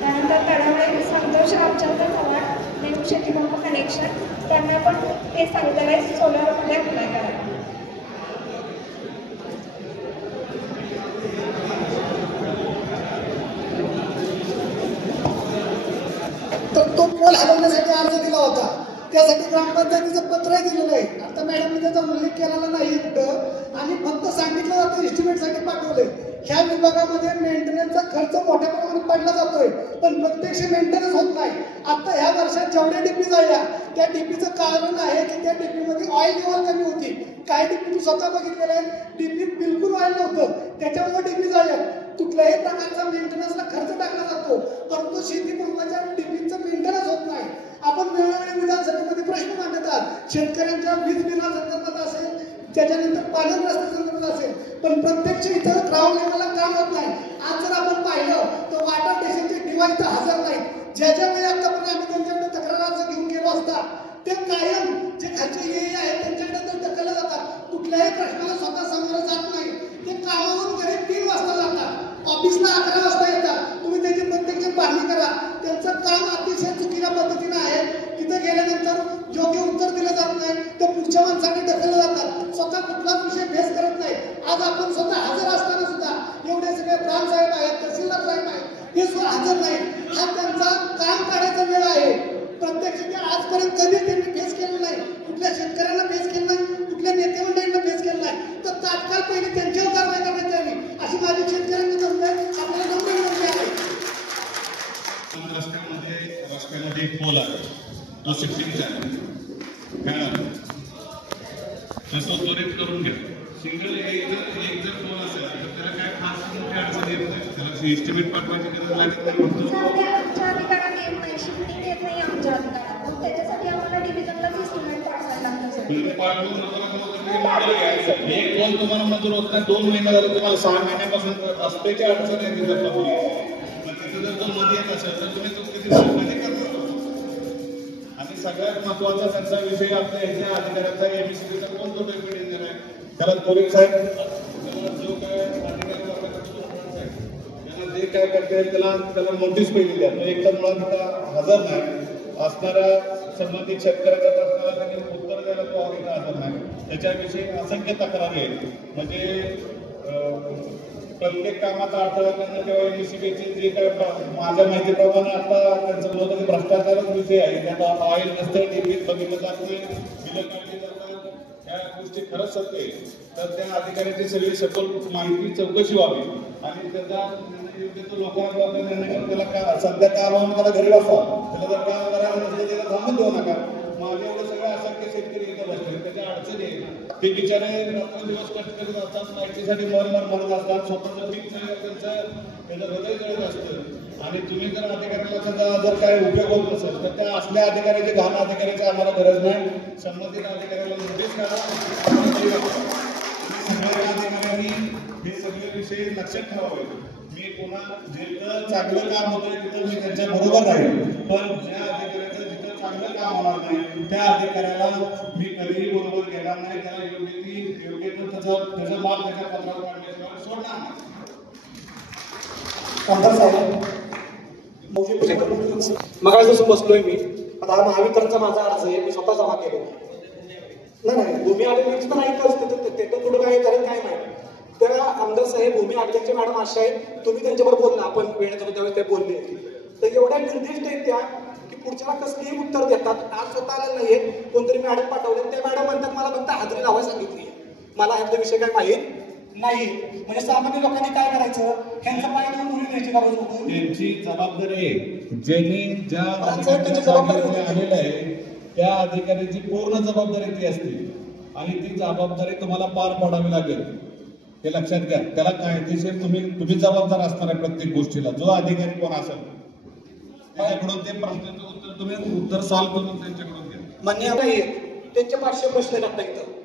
त्यानंतर तडवळे संतोष रामचंद्र चव्हाण न्यू शेतीपंप कनेक्शन, त्यांना पण हे सांगितलेलं आहे सोलरमध्ये अप्लाय करायला. तर तो पोल हलवण्यासाठी अर्ज दिला होता. त्यासाठी ग्रामपंचायतीचं पत्रही दिलेलं आहे. आता मॅडमने त्याचा उल्लेख केलेला नाही कुठं, आणि फक्त सांगितलं जातं इस्टिमेटसाठी पाठवलंय. ह्या विभागामध्ये मेंटेनन्सचा खर्च मोठ्या प्रमाणात पडला जातोय, पण प्रत्यक्ष मेंटेनन्स होत नाही. आता ह्या वर्षात जेवढ्या डीपी झाल्या त्या डीपीचं कारण आहे की त्या डीपीमध्ये ऑइल लेवल कमी होती. काही डीपी तू स्वतः बघितलेलं आहे, डीपी बिलकुल ऑइल नव्हतं, त्याच्यामुळे डीपी झाल्या. कुठल्याही प्रकारचा मेंटेनन्सला खर्च टाकला जातो, परंतु शेती पंपाच्या डीपीचं मेंटेनन्स होत नाही. आपण वेळोवेळी विधानसभेमध्ये प्रश्न मांडतात, शेतकऱ्यांच्या वीज बिलासंदर्भात असेल, त्याच्यानंतर पालन रस्त्यासंदर्भात असेल, पण प्रत्यक्ष इथं ग्राउंड लेवलला काम होत नाही. आज जर आपण पाहिलं तर वॉटर स्टेशनचे डिवाइस हजर नाहीत. ज्याच्या वेळी आतापर्यंत आम्ही त्यांच्याकडे तक्रार अर्ज घेऊन गेलो असता, ते कायम जे खालचे हे आहेत त्यांच्याकडे ढकलले जातात. कुठल्याही प्रश्नाला स्वतः समोर जात नाही. ते कामावरून घरी 3 वाजता जातात, ऑफिसला 11 वाजता येतात. तुम्ही त्याची प्रत्यक्ष पाहणी करा. त्यांचं काम अतिशय चुकीच्या पद्धतीनं आहे. तिथं गेल्यानंतर योग्य उत्तर दिलं जात नाही, तर पुढच्या माणसाने ढकललं जातात. स्वतः कुठलाच विषय फेस करत नाही. आज आपण स्वतः हजर असताना सुद्धा एवढे सगळे प्राण साहेब आहेत, तहसीलदार साहेब आहेत, हे सुद्धा हजर नाही. हा त्यांचा काम काढायचा वेळ आहे. प्रत्यक्ष ते आजपर्यंत कधी त्यांनी फेस केलं नाही. कुठल्या शेतकऱ्यांना फेस केलं नाही, कुठल्या नेते मंडळींना फेस केलं नाही. तर तात्काळ पहिले त्यांच्यावर कारवाई करण्यात यावी अशी माझी शेतकऱ्यांची नम्र आपल्याला नम्र विनंती आहे. तो शिफ्टिंगचा आहे तर तो त्वरित करून घ्या. सिंगल एक जर फोन असेल तर त्याला काय खास मोठी अडचण येत नाही, त्याला एस्टिमेट पाठवायची गरज लागत नाही. आमच्या अधिकारात येत नाही, शिफ्टिंग येत नाही आमच्या अधिकारात, मग त्याच्यासाठी आम्हाला डिव्हिजनला एस्टिमेट पाठवायला लागतं सर. एक फोन तुम्हाला मंजूर होत नाही, 2 महिने झाले तुम्हाला 6 महिन्यापासून असल्याची अडचण आहे तिथं तिथं जर तो मध्ये येत असेल तर तुम्ही तो किती मध्ये करणार. आणि सगळ्यात महत्वाचा त्यांचा विषय आपल्या ह्याच्या अधिकाऱ्याचा एमएससीचा कोण तो पेमेंट इंजिन आहे त्याला पोलीस साहेब जो काय अधिकारी त्यांना जे काय करते त्याला नोटीस पहिली द्या. तो एकतर मुळात हजर नाही असणाऱ्या संबंधित शेतकऱ्याचा प्रश्नाला त्यांनी उत्तर द्यायला तो हजर नाही. त्याच्याविषयी असंख्य तक्रारी आहेत. म्हणजे प्रत्येक कामात अडथळा करणं किंवा एमएससीबीचे जे काय माझ्या माहितीप्रमाणे आता त्यांचं बोलतं की भ्रष्टाचारच विषय आहे. त्यात ऑइल नसतं, टीव्हीत बघितलं जात नाही, बिलं काढली जातात, ह्या गोष्टी खरंच सत्य आहे. तर त्या अधिकाऱ्याची सगळी सखोल माहिती चौकशी व्हावी आणि त्याचा योग्य तो लोकांना निर्णय त्याला सध्या कामावर त्याला घरी बसवा. त्याला जर काम करायला नसलं त्याला थांबून देऊ नका. माझे एवढं सगळं असंख्य शेतकरी इथं बसले, त्याच्या अडचणी ते बिचारे दिवस कष्ट करीत असतात, माहितीसाठी मरमर म्हणत असतात, स्वतःचं पीक त्याचं हृदय जळत असतं. आणि तुम्ही जर अधिकाऱ्याला त्याचा जर काय उपयोग होत नसेल तर त्या असल्या अधिकाऱ्याची घाण अधिकाऱ्याची आम्हाला गरज नाही. संबंधित अधिकाऱ्याला नोटीस करा. सगळ्या अधिकाऱ्यांनी हे सगळे विषय लक्षात ठेवावे. मी पुन्हा जिथं चांगलं काम होतं तिथं मी त्यांच्या बरोबर राहील, पण ज्या अधिकाऱ्याचं जिथं चांगलं काम होणार नाही त्या अधिकाऱ्याला मी कधीही बरोबर घेणार नाही. त्याला योग्य त्याचा माल त्याच्या पत्रावर काढण्याशिवाय सोडणार नाही. आमदार साहेब मग जसं बसलोय मी आता हा महावितरणचा माझा अर्ज आहे, मी स्वतः जमा केलो नाही. भूमी अभिलेखच तर नाही तर पुढे काय करेल काय नाही. त्या आमदार साहेब भूमी अभिलेखचे मॅडम अशा आहेत, तुम्ही त्यांच्याबरोबर बोलला, आपण वेळेत होतो त्यावेळेस ते बोलले, तर एवढ्या निर्दिष्ट आहेत त्या की पुढच्याला कसलीही उत्तर देतात. आज स्वतः आलेलं नाहीये, कोणतरी मॅडम पाठवले, त्या मॅडम म्हणतात मला फक्त हाजरी लावायला सांगितली, मला ह्याचा विषय काय माहीत नाही. म्हणजे सामान्य लोकांनी काय करायचं, ह्यांचं पाय देऊन उडी द्यायची का रोज बघून. त्यांची जबाबदारी आहे. ज्यांनी ज्या अधिकाऱ्याला आलेलं आहे त्या अधिकाऱ्याची पूर्ण जबाबदारी ती असते आणि ती जबाबदारी तुम्हाला पार पाडावी लागेल, हे लक्षात घ्या. त्याला कायदेशीर तुम्ही जबाबदार असणार आहे प्रत्येक गोष्टीला. जो अधिकारी कोण असेल त्याच्याकडून ते प्रश्नाचं उत्तर तुम्ही उत्तर सॉल्व्ह करून त्यांच्याकडून घ्या. मान्य नाही त्यांचे 500 प्रश्न लागतात इथं.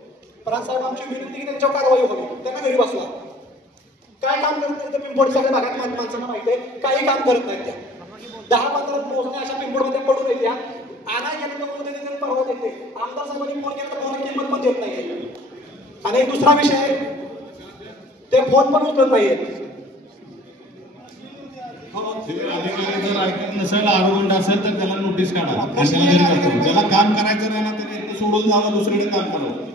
पण साहेब आमची विनंती की त्यांच्यावर कारवाई व्हावी, त्यांना घरी बसवा. काय काम करत नाही पिंपोड सगळ्या भागात माणसांना माहिती आहे, काही काम करत नाहीत त्या. 10-15 मोजण्या अशा पिंपोडमध्ये पडून येत्या, आणाय गेल्यानंतर परवा देते. आमदार साहेबांनी फोन केला तर फोन किंमत पण देत नाहीये. आणि एक दुसरा विषय, ते फोन पण उचलत नाहीये. अधिकारी जर ऐकत नसेल, आरोग्य असेल तर त्याला नोटीस काढा. त्याला काम करायचं नाही ना तरी सोडून जावं, दुसरीकडे काम करावं.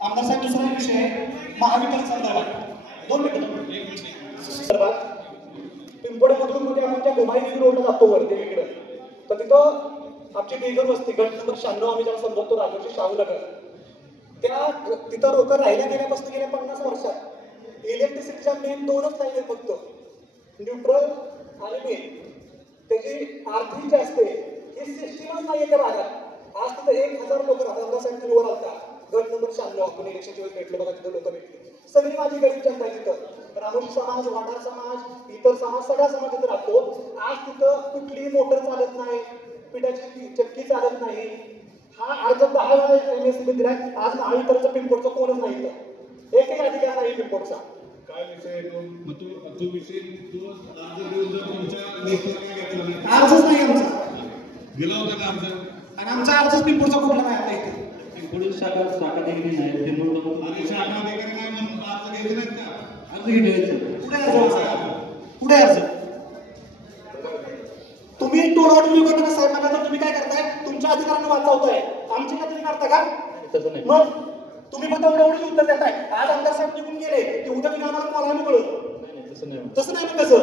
आमदार साहेब दुसरा विषय महावितरण संदर्भात 2 मिनिटं पिंपोड्यामधून मध्ये आपण त्या घुमाई रोडला जातो वर देवीकडे, तर तिथं आमची बेघर वस्ती गट नंबर 96 आम्ही ज्याला संबोधतो राजर्षी शाहूनगर, त्या तिथं लोक राहिल्या गेल्यापासून गेल्या 50 वर्षात इलेक्ट्रिसिटीच्या मेन 2च लाईन आहेत फक्त, न्यूट्रल आणि मेन. त्याची आर्थिक जी असते ही सिस्टीमच नाही त्या भागात. आज तिथं 1000 लोक राहतात. आमदार साहेब तुम्ही वर आलता गट नंबर 96 आपण इलेक्शनच्या वेळेस भेटलो बघा, तिथं लोक भेटले. सगळी माझी गरीब जनता आहे तिथं. रामोशी समाज, वाटार समाज, इतर समाज, सगळा समाज तिथं राहतो. आज तिथं कुठलीही मोटर चालत नाही, पिठाची चक्की चालत नाही. हा अर्ज 10 वेळा एमएससीबी दिलाय. आज महावितरणचा पिंपोडचा कोणच नाही इथं, एकही अधिकार नाही पिंपोडचा. काय विषय तो विषय अर्जच नाही आमचा, दिला होता का अर्ज? आणि आमचा अर्जच पिंपोडचा कुठला नाही आता इथे. पोलीस शाखा अधिकारी नाही, ते आणि शाखा अधिकारी नाही म्हणून अर्ज घ्यायचे नाहीत का? अर्ज घ्यायचं पुढे अर्ज तुम्ही टोळवाटोळी करता साहेब मला, तर तुम्ही काय करताय, तुमच्या अधिकारांना वाचवताय, आमची का तुम्ही करता का? मग तुम्ही फक्त एवढं उत्तर देताय. आज आमदार साहेब निघून गेले की उद्या तुम्ही आम्हाला मला मिळत तसं नाही. मग कसं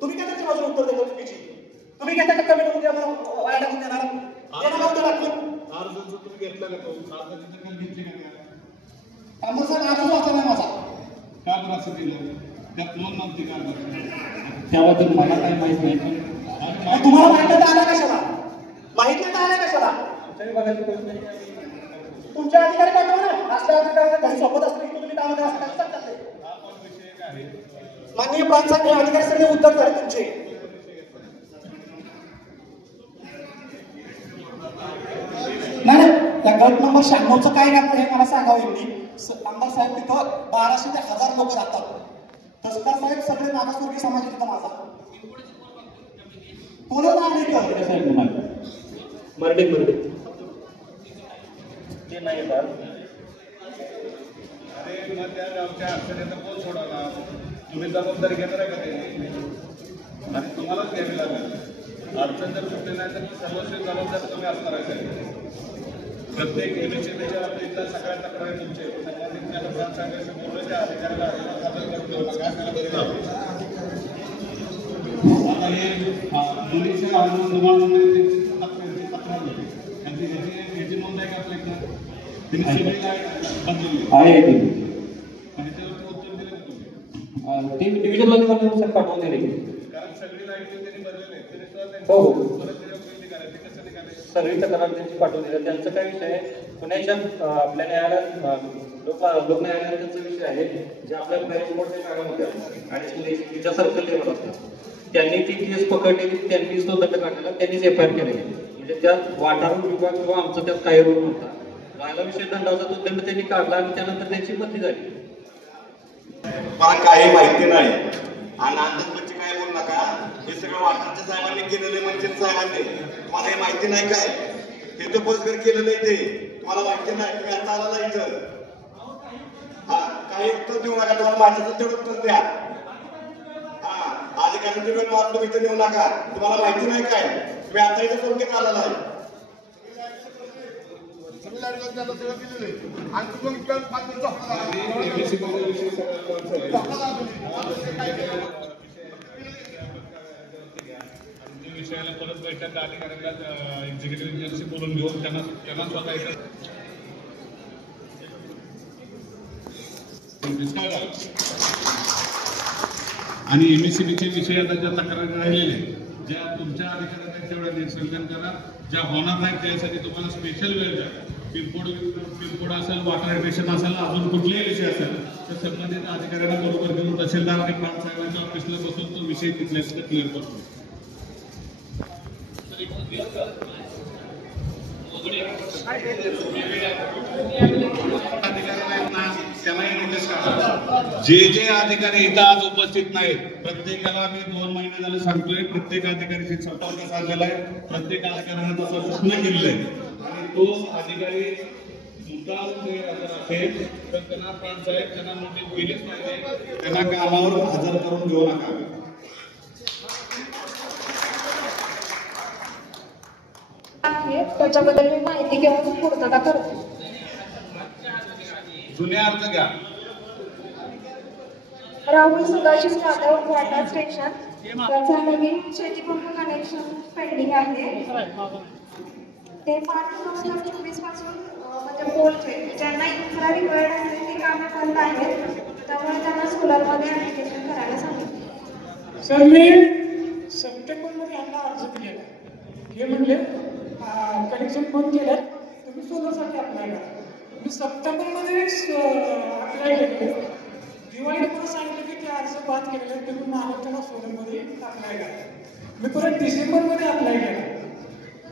तुम्ही काय त्याच्या बाजूला उत्तर देता चुकीची? तुम्ही घेता का कमी उद्या मला वाया टाकून देणार उत्तर टाकून अर्ज तुम्ही घेतला का? तो अर्जाची दखल घेतली का? आमदार साहेब अर्ज वाचला नाही माझा. का बरं असं केलं? त्यात नोंद नव्हती का? त्याबद्दल मला काही माहित नाही. तुम्हाला माहिती आला कशाला? माहिती नाही आलं कशाला तुमच्या अधिकारी पाठवा ना. असल्या अधिकारी घरी सोबत असतो की तुम्ही कामात असतात. माननीय प्रांत अधिकारी सगळे उत्तर झाले तुमचे. नाही त्या गट नंबर 96चं काय घातलं हे मला सांगावं यांनी. आमदार साहेब तिथं 1200 ते 1000 लोक राहतात. तहसीलदार साहेब सगळे मागासवर्गीय समाज तिथं माझा कोणाला नाही मर्डे ते नाही येतात. अरे मग त्या गावच्या अडचणींना कोण सोडवणार? तुम्ही जबाबदारी घेणार आहे का ते? आणि तुम्हालाच घ्यावी लागेल. अडचण जर कुठली नाही तर सर्वस्वी जबाबदार तुम्ही असणार आहे. प्रत्येक एमएससीबीच्या बाबतीतल्या सगळ्या तक्रारी तुमचे संबंधित सांगायचं बोललं त्या अधिकाऱ्याला आता हे मुलीच्या तक्रार होती याची नोंद आहे का आपल्याकडे? त्यांनी सगळी बनवली आहे ती. आणि त्यावरती उत्तर दिलं का तुम्ही? ती डिव्हिजनला निवडणूक पाठवून दिली. कारण सगळी लाईट त्यांनी भरलेली तरी हो सगळी तक्रार त्यांची पाठवून दिली. त्यांचा काय विषय आहे पुण्याच्या आपल्या न्यायालयात लोक न्यायालयात त्यांचा विषय आहे जे आपल्या कोर्टच्या मॅडम होत्या आणि तिच्या सर्कल लेवल असतात. त्यांनी ती केस पकडलेली, त्यांनीच तो दंड काढलेला, त्यांनीच FIR केलेली. म्हणजे त्यात वाटारू विभाग किंवा आमचा त्यात काही रोल नव्हता. राहिला विषय दंडाचा, तो दंड त्यांनी काढला आणि त्यानंतर त्यांची बदली झाली. मला काही माहिती नाही आणि आंदोलनाची काय बोलू नका. हे सगळं वाटाच्या साहेबांनी केलेलं मंचिन साहेबांनी. तुम्हाला हे माहिती नाही काय? हे तर बसकर केलेलं आहे ते. तुम्हाला माहिती नाही. तुम्ही आता आला इथं काही उत्तर देऊ नका. तुम्हाला माझ्याचं तेवढं उत्तर द्या. अधिकाऱ्यांची वेळ मार तुम्ही इथं देऊ नका. तुम्हाला माहिती नाही काय? तुम्ही आता इथं संकेत आलेला आहे. विषयाला परत बैठक अधिकाऱ्यांना एक्झिक्युटिव्ह इंजिनियरशी बोलून घेऊन त्यांना स्वतः इथं आणि MSCBचे विषय आता ज्या तक्रारी राहिलेले ज्या तुमच्या अधिकाऱ्यांना तेवढ्या निरसन करा. ज्या होणार नाहीत त्यासाठी तुम्हाला स्पेशल वेळ द्या. पिंपोड असेल, वॉटर ॲडिशन असेल, अजून कुठलेही विषय असेल तर संबंधित अधिकाऱ्यांना बरोबर घेऊन तहसीलदार आणि प्रांत साहेबांच्या ऑफिसला बसून तो विषय तिथल्या क्लिअर करतो. जे जे अधिकारी इथं आज उपस्थित नाहीत प्रत्येकाला आम्ही 2 महिने झाले सांगतोय. प्रत्येक अधिकाऱ्याशी संपर्क साधलेला आहे. प्रत्येक अधिकाऱ्यानं तसं सूचना केलेलं आहे आणि तो अधिकारी मुद्दाम असेल तर त्यांना प्रांत साहेब त्यांना नोटीस दिलीच पाहिजे. त्यांना कामावर हजर करून घेऊ नका. त्याच्याबद्दल मी माहिती घेऊन पूर्तता करते. जुने अर्ज घ्या. राहुल सदाशिव जाधव वाटा स्टेशन त्याचा नवीन शेतीपंप कनेक्शन पेंडिंग आहे. ते 5/2024 पासून म्हणजे पोलचे ज्यांना इन्फ्रा रिक्वायर्ड आहे ती कामे बंद आहेत. त्यामुळे त्यांना सोलरमध्ये ऍप्लिकेशन करायला सांगितलं. सर मी सप्टेंबरमध्ये यांना अर्ज दिलेला. हे म्हणले कनेक्शन बंद केलं तुम्ही सोलरसाठी अप्लाय करा. मी सप्टेंबरमध्ये अप्लाय केले. दिवाळीत मला सांगितलं की ते अर्ज बाद केलेले तुम्ही महाराष्ट्राला सोलरमध्ये अप्लाय करा. मी परत डिसेंबरमध्ये अप्लाय केला.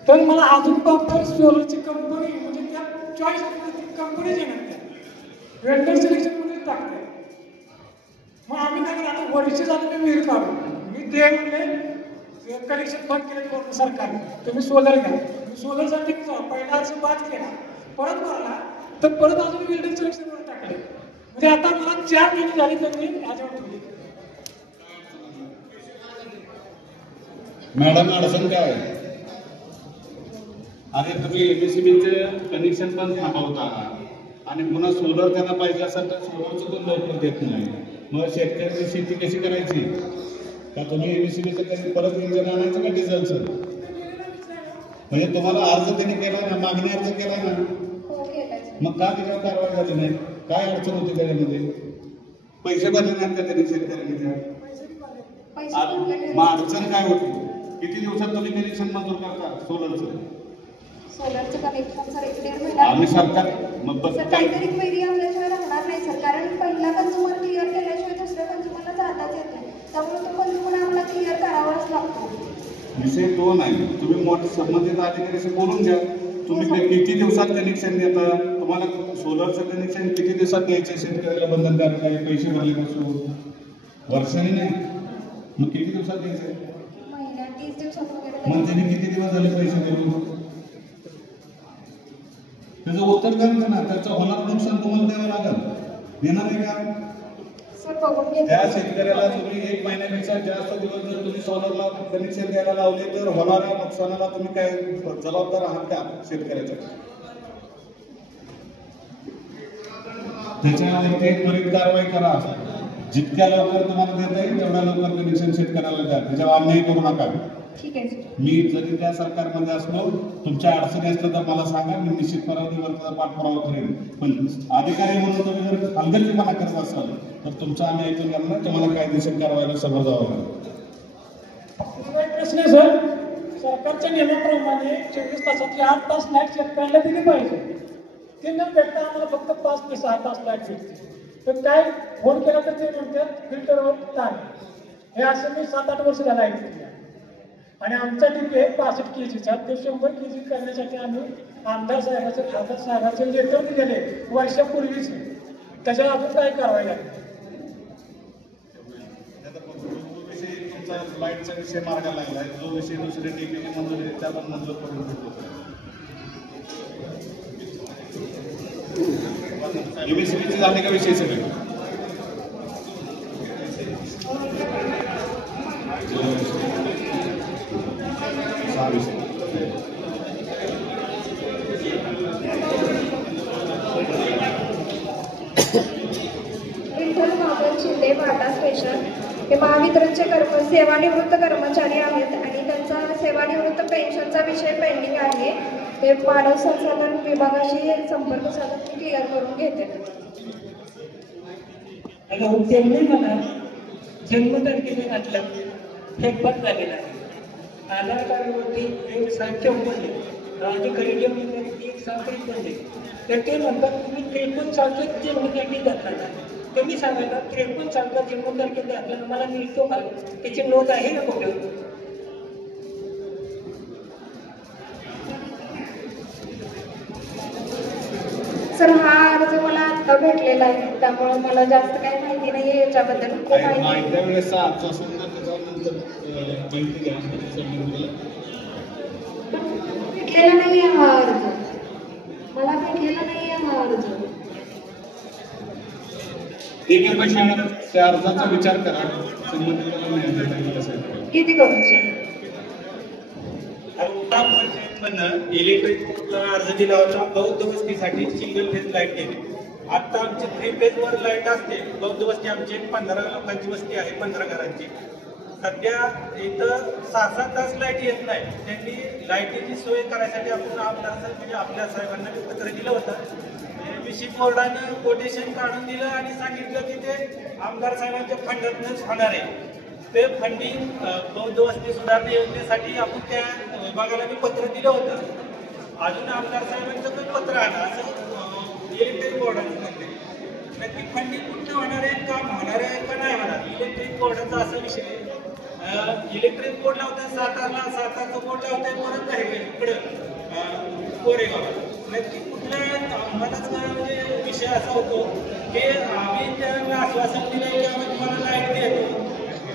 तर मला अजून प्रॉपर सोलरची कंपनी म्हणजे त्या चॉईस कंपनीच येणार त्या वेंडर सिलेक्शनमध्येच टाकते. मग आम्ही काय आता वर्ष झालं मी विहीर काढू. मी ते म्हणले कनेक्शन बंद केलं सरकारने तुम्ही सोलर घ्या. सोलरसाठी पहिला अर्ज बाद केला परत भरला तर परत अजून बिल्डिंग सिलेक्शनवर टाकले. म्हणजे आता मला 4 महिने झाले त्यांनी याच्यावर ठेवली. मॅडम अडचण काय? अरे तुम्ही MSCBचे कनेक्शन पण थांबवता आणि पुन्हा सोलर त्यांना पाहिजे असेल तर सोलरचं पण लवकर देत नाही. मग शेतकऱ्यांनी शेती कशी करायची? का तुम्ही MSCBचं परत इंजिन आणायचं का डिझेलचं? म्हणजे तुम्हाला अर्ज त्यांनी केला ना, मागणी अर्ज केला ना, मग का त्याच्यावर कारवाई झाली नाही? काय अडचण होती त्याच्यामध्ये? पैसे भरले नाहीत का त्यांनी शेतकऱ्यांनी? मग अडचण काय होती? किती दिवसात तुम्ही कनेक्शन मंजूर करता सोलरचं? सोलरचं कनेक्शन सर 1.5 महिना आम्ही सरकार मग बस सर काहीतरी क्वेरी आल्याशिवाय राहणार नाही सर, कारण पहिला कंझ्युमर क्लिअर केल्याशिवाय दुसऱ्या कंझ्युमरला जाताच येत नाही, त्यामुळे तो कंझ्युमर आम्हाला क्लिअर करावाच लागतो. विषय तो नाही, तुम्ही मोठे संबंधित अधिकाऱ्याशी बोलून घ्या. तुम्ही ते किती दिवसात कनेक्शन देता, तुम्हाला सोलरचं कनेक्शन किती दिवसात द्यायचे शेतकऱ्याला बंधनकारक आहे, पैसे भरल्यापासून वर्षाने नाही, मग किती दिवसात द्यायचे? महिन्यात 30 दिवसात वगैरे. मग त्यांनी किती दिवस झाले पैसे देऊन? त्याचं उत्तर द्या ना, त्याचं होणार नुकसान तुम्हाला द्यावं लागेल, देणार आहे का? त्या शेतकऱ्याला तुम्ही 1 महिन्यापेक्षा जास्त दिवस जर तुम्ही सोलरला कनेक्शन द्यायला लावले तर होणाऱ्या नुकसानाला तुम्ही काय जबाबदार आहात का शेतकऱ्याच्या? त्याच्यावरती त्वरित कारवाई करा. जितक्या लवकर तुम्हाला देता येईल तेवढ्या लवकर कनेक्शन शेतकऱ्याला द्या, त्याच्यावर अन्याय करू नका. ठीक आहे. मी जरी त्या सरकारमध्ये असलो, तुमच्या अडचणी असल्या तर मला सांगा, मी निश्चितपणे त्याचा पाठपुरावा करेन. पण अधिकारी म्हणून तुम्ही जर हलगर्जीपणा करत असाल तर तुमचा आम्ही ऐकून घ्या, तुम्हाला कायदेशीर कारवाईला समोर जावं लागेल. प्रश्न आहे सर, सरकारच्या नियमाप्रमाणे 24 तासातले 8 तास लाईट शेतकऱ्याला दिली पाहिजे. ते न भेटता आम्हाला फक्त 5 ते 6 तास लाईट भेटते. तर काय फोन केला तर ते म्हणतात फिल्टरवर ताण. हे असं मी 7-8 वर्ष झालं ऐकलं. आणि आमचा डीपी आहे 65 kgचा, ते 100 kg करण्यासाठी आम्ही आमदार साहेबाचे लेटर दिलेले वर्षापूर्वीच. त्याच्यावर अजून काय कारवाई लागली? लाईटचा विषय मार्गाला लागला आहे, जो विषय दुसरे डीपीची मंजूर आहे त्या पण मंजूर करून देतो. एमएससीबीची झाली का विषय सगळे? विठ्ठल माधव शिंदे वाटा स्टेशन हे महावितरणचे सेवानिवृत्त कर्मचारी आहेत आणि त्यांचा सेवानिवृत्त पेन्शनचा विषय पेंडिंग आहे. ते मानव संसाधन विभागाशी संपर्क साधून क्लिअर करून घेते. त्यांनी मला जन्मतारखेने घातलं हे बंद झालेलं आहे. आधार कार्डवरती 1/7 अधिकारी जन्मतारखे 1/7 बनले, तर ते म्हणतात तुम्ही 53 सालच्या जन्मतारखे घातला. तुम्ही सांगायला 53 सालचा जन्मतारखे घातला मला मिळतो का? त्याची नोंद आहे ना कुठं? सर हा अर्ज मला आता भेटलेला आहे, त्यामुळे मला जास्त काही माहिती नाही आहे याच्याबद्दल. त्या वेळेस भेटलेला नाही आहे हा अर्ज, मला भेटलेला नाही आहे हा अर्ज. त्या अर्जाचा विचार करा. किती करूचे? इलेक्ट्रिक बोर्डला अर्ज दिला होता बौद्ध वस्तीसाठी सिंगल फेज लाईट देणे. आता आमची 3 फेज वर लाईट असते. बौद्ध वस्ती आमची 15 लोकांची वस्ती आहे, 15 घरांची. सध्या इथं 6-7 तास लाईट येत नाही. त्यांनी लाईटीची सोय करायसाठी आपण म्हणजे आपल्या साहेबांना पत्र दिलं होतं. विशी बोर्डाने कोटेशन काढून दिलं आणि सांगितलं की ते आमदार साहेबांच्या फंडातूनच होणार आहे. ते फंडिंग बौद्ध वस्ती सुधारणा योजनेसाठी आपण त्या विभागाला मी पत्र दिलं होतं. अजून आमदार साहेबांचं पण पत्र आलं असं इलेक्ट्रिक बोर्डाने म्हणते. नक्की फंडिंग कुठं होणार आहे, काम होणार आहे का नाही होणार? इलेक्ट्रिक बोर्डाचा असा विषय इलेक्ट्रिक बोर्ड लावतात सातारचं बोर्ड लावतात परत आहे इकडं कोरेगाव. नक्की कुठल्या आम्हालाच म्हणजे विषय असा होतो की आम्ही त्यांना आश्वासन दिलं की आम्ही तुम्हाला लाईट देतो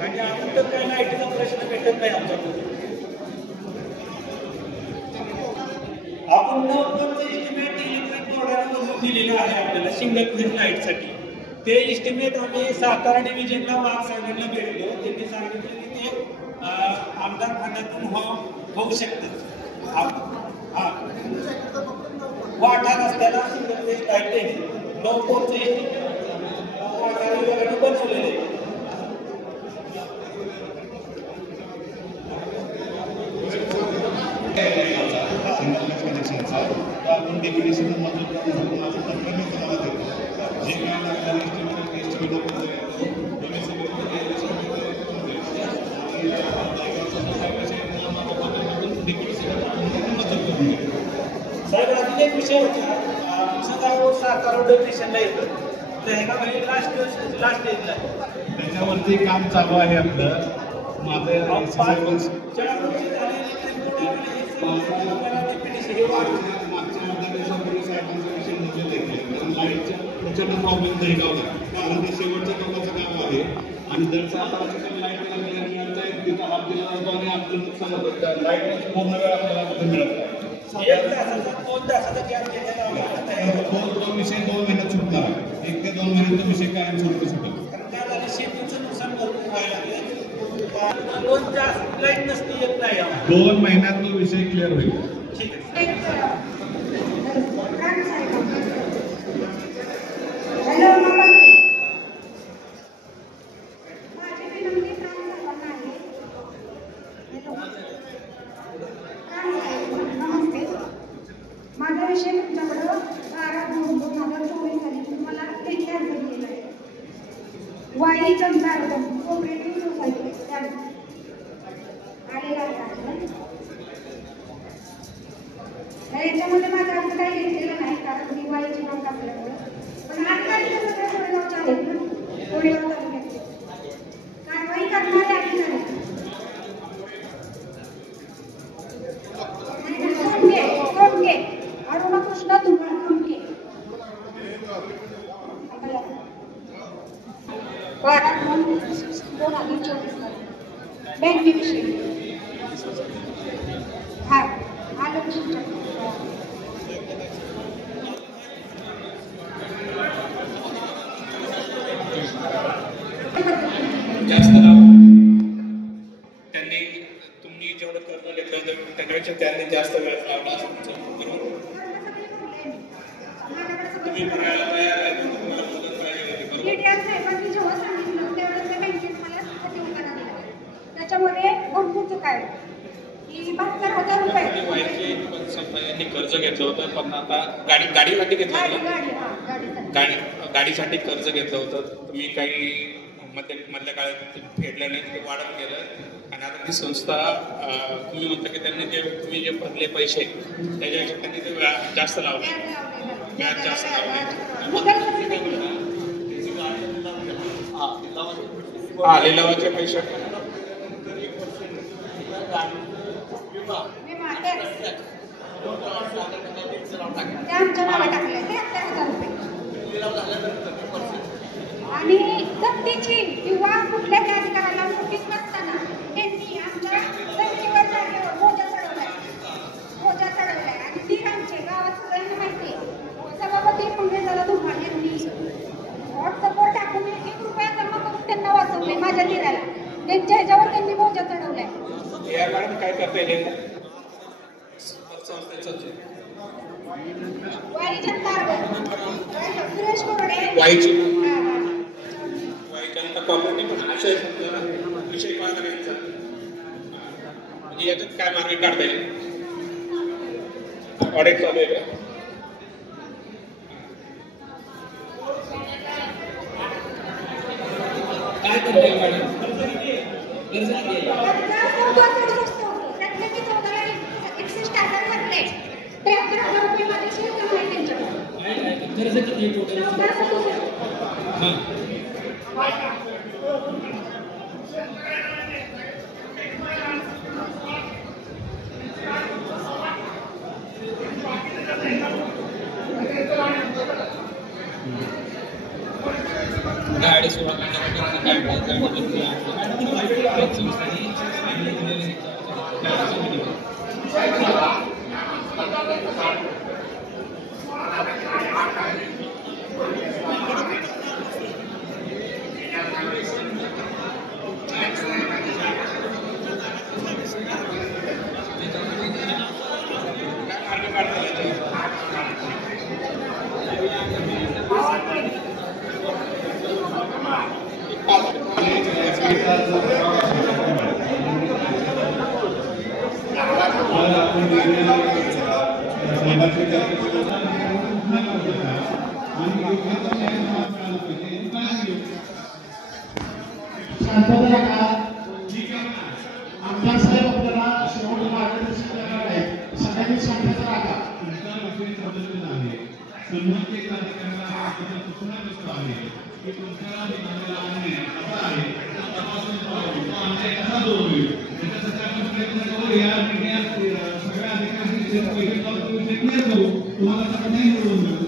आणि अजून तर काही लाईटीचा प्रश्न भेटत नाही आमच्याकडून. आपण 9 इस्टिमेट इलेक्ट्रिक बोर्डाने मजूर दिलेलं आहे आपल्याला सिंगल फेज लाईटसाठी. ते इस्टिमेट आम्ही सातारा डिव्हिजनला वाघ साहेबांना भेटलो. त्यांनी सांगितलं की ते आमदार फंडातून होऊ शकतं. वाठा रस्त्याला सिंगल फेज लाईट देणे 9 कोटचे इस्टिमेट वाठा विभागाने बनवलेले. आपण डेप्युटेशन मंजूर करून माझं पत्र मी तुम्हाला देतो. जे काय लागणार एस्टिमेट अजून एक विषय होता, तुमचं गाव सातारा स्टेशनला येतं, तर हे गाव हे लास्ट एजला त्याच्यावरती काम चालू आहे आपलं. लाईटच्या प्रचंड प्रॉब्लेम दहीगावला, कारण ते शेवटच्या टोकाचं काम आहे आणि जर सातारा लाईट तिथं हात दिला जातो आणि आपलं नुकसान होतं. लाईट पूर्ण वेळ आपल्याला कुठे मिळत नाही. तो विषय 2 महिन्यात सुटणार. 1 ते 2 महिन्याचा विषय कायम सुटू शकतो. शेतीचं नुकसान भरपूर व्हायला लागलं. 2 महिन्यात तो विषय क्लिअर होईल. ठीक आहे. हॅलो नमस्ते. माझा विषय तुमच्याकडं 12/2/2024 साली मला लेखी अर्ज दिलेला आहे. वाई जनता कोऑपरेटिव्ह सोसायटी आलेला आहे. याच्यामध्ये माझा अर्ज काही घेतलेला नाही, कारण मी वाईची नोंद असल्यामुळे. पण अधिकारी सगळ्या कोरेगावचे आहेत ना, कोरेगाव तालुक्याचे कारवाई करणारे अधिकारी खमके अरुणा कृष्ण धुमाळ खमके 12/2/2024 बँकेविषयी हा आलं जास्त लाभ त्यांनी, तुम्ही जेवढं कर्ज घेतलं त्याच्यापेक्षा त्यांनी जास्त व्याज लावला असं करून तुम्ही भरायला तयार आहे. तुम्हाला मदत पाहिजे होती. जेव्हा सांगितलं त्यावेळेस त्या बँकेत मला प्रतिउत्तर दिलं. त्याच्यामध्ये भरपूर चुका आहे की 72,000 रुपये यांनी कर्ज घेतलं होतं, पण आता गाडीसाठी घेतलं होतं. गाडीसाठी कर्ज घेतलं होतं. तुम्ही काही मधल्या काळात फेडलं नाही, ते वाढत गेलं आणि आता ती संस्था तुम्ही म्हणता की त्यांनी तुम्ही जे भरले पैसे त्याच्यापेक्षा त्यांनी ते व्याज जास्त लावले, व्याज जास्त लावले. लिलावाचे पैसे आमच्या नावे टाकले 73,000 रुपये. आणि सक्तीची किंवा कुठल्याही अधिकाऱ्याला नोटीस नसताना त्यांनी आमच्या जमिनीवर जागेवर बोजा चढवलाय आणि ती आमच्या गावात सगळ्यांना माहिती आहे. सभापती मंगेशाला धुमाळ यांनी व्हॉट्सअपवर टाकून 1 रुपया जमा करून त्यांना वाचवले. माझ्या दिराला त्यांच्या ह्याच्यावर त्यांनी बोजा चढवलाय. मॅडम काय करता येईल? सुरेश कोरडे वाईची कॉपरेटिव्ह पण अशा विषय काय करायचा म्हणजे याच्यात काय मार्ग काढता येईल? ऑडिट चालू आहे का? काय करता येईल मॅडम? कर्ज किती टोटल? गाडी सुरुवात आमदार साहेब आपल्याला शेवट मार्गदर्शन करणार आहेत. सगळ्यांनी शांतता राखा. अधिकारी पद्धतीनं आहे. संबंधित अधिकाऱ्याला सूचना करतो आहे की तुमच्याला दिलेला अन्याय कसा आहे तो तपासून पाहावा, तो अन्याय कसा दूर होईल याच्यासाठी आपण प्रयत्न करू. या मीडियात सगळ्या अधिकाऱ्यांची बैठक लावून क्लिअर करू, तुम्हाला सगळं नाही मिळवून देऊ.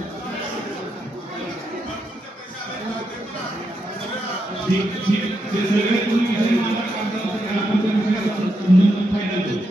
ते सगळे तुम्ही विषय मला काढता आपण त्या विषयाचा संबंध फायदा देऊ.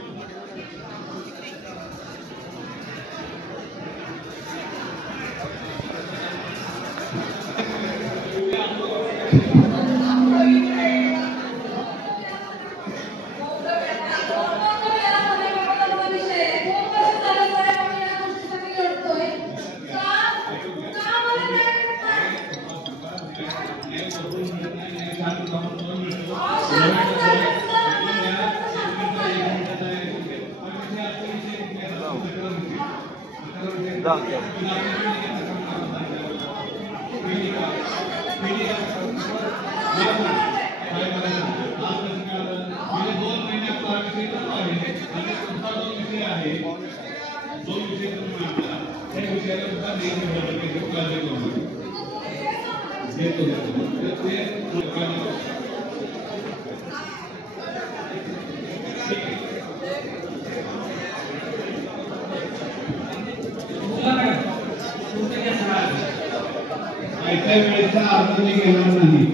ऐकल्या वेळेचा अर्थ मी घेणार नाही.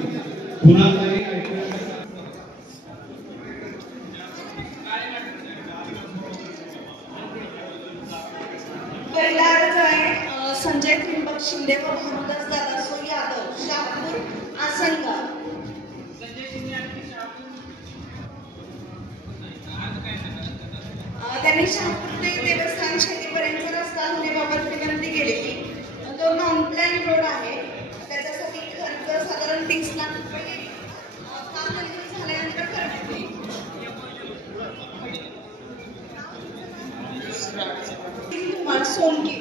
पुन्हा तरी पहिला अर्ज आहे संजय त्रिंबक शिंदे व भानुदास दादासो यादव, शहापूर आसनगाव. त्यांनी शहापूर ते देवस्थान शेतीपर्यंत रस्ता होण्याबाबत विनंती केलेली. तो नॉन प्लॅन रोड आहे, त्याच्यासाठी खर्च साधारण 30 लाख रुपये काम मंजूर झाल्यानंतर करण्यात येईल. कुमार सोनके.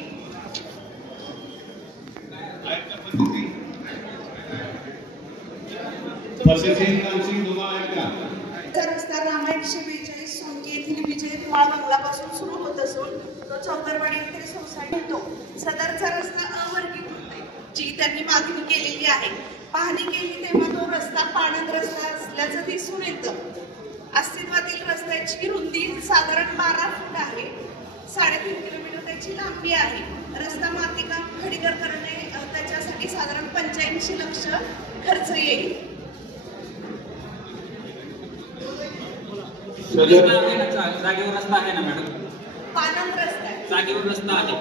रस्ता रामा 142 सोनके येथील विजय कुमार बंगलापासून सुरू होत असून तो चौदरवाडी येथील सोसायटी होतो. सदरचा रस्ता अवर्गीकृत आहे, जी त्यांनी मागणी केलेली आहे. पाहणी केली तेव्हा तो रस्ता पाणंद असल्याचं दिसून येतं. अस्तित्वातील रस्त्याची रुंदी साधारण 12 फूट आहे. 3.5 किलोमीटर त्याची लांबी आहे. रस्ता मातीकाम खडीकर करणे त्याच्यासाठी साधारण 85 लाख खर्च येईल. जागेवर रस्ता आहे ना मॅडम? पानंद रस्ता आहे. जागेवर रस्ता आहे.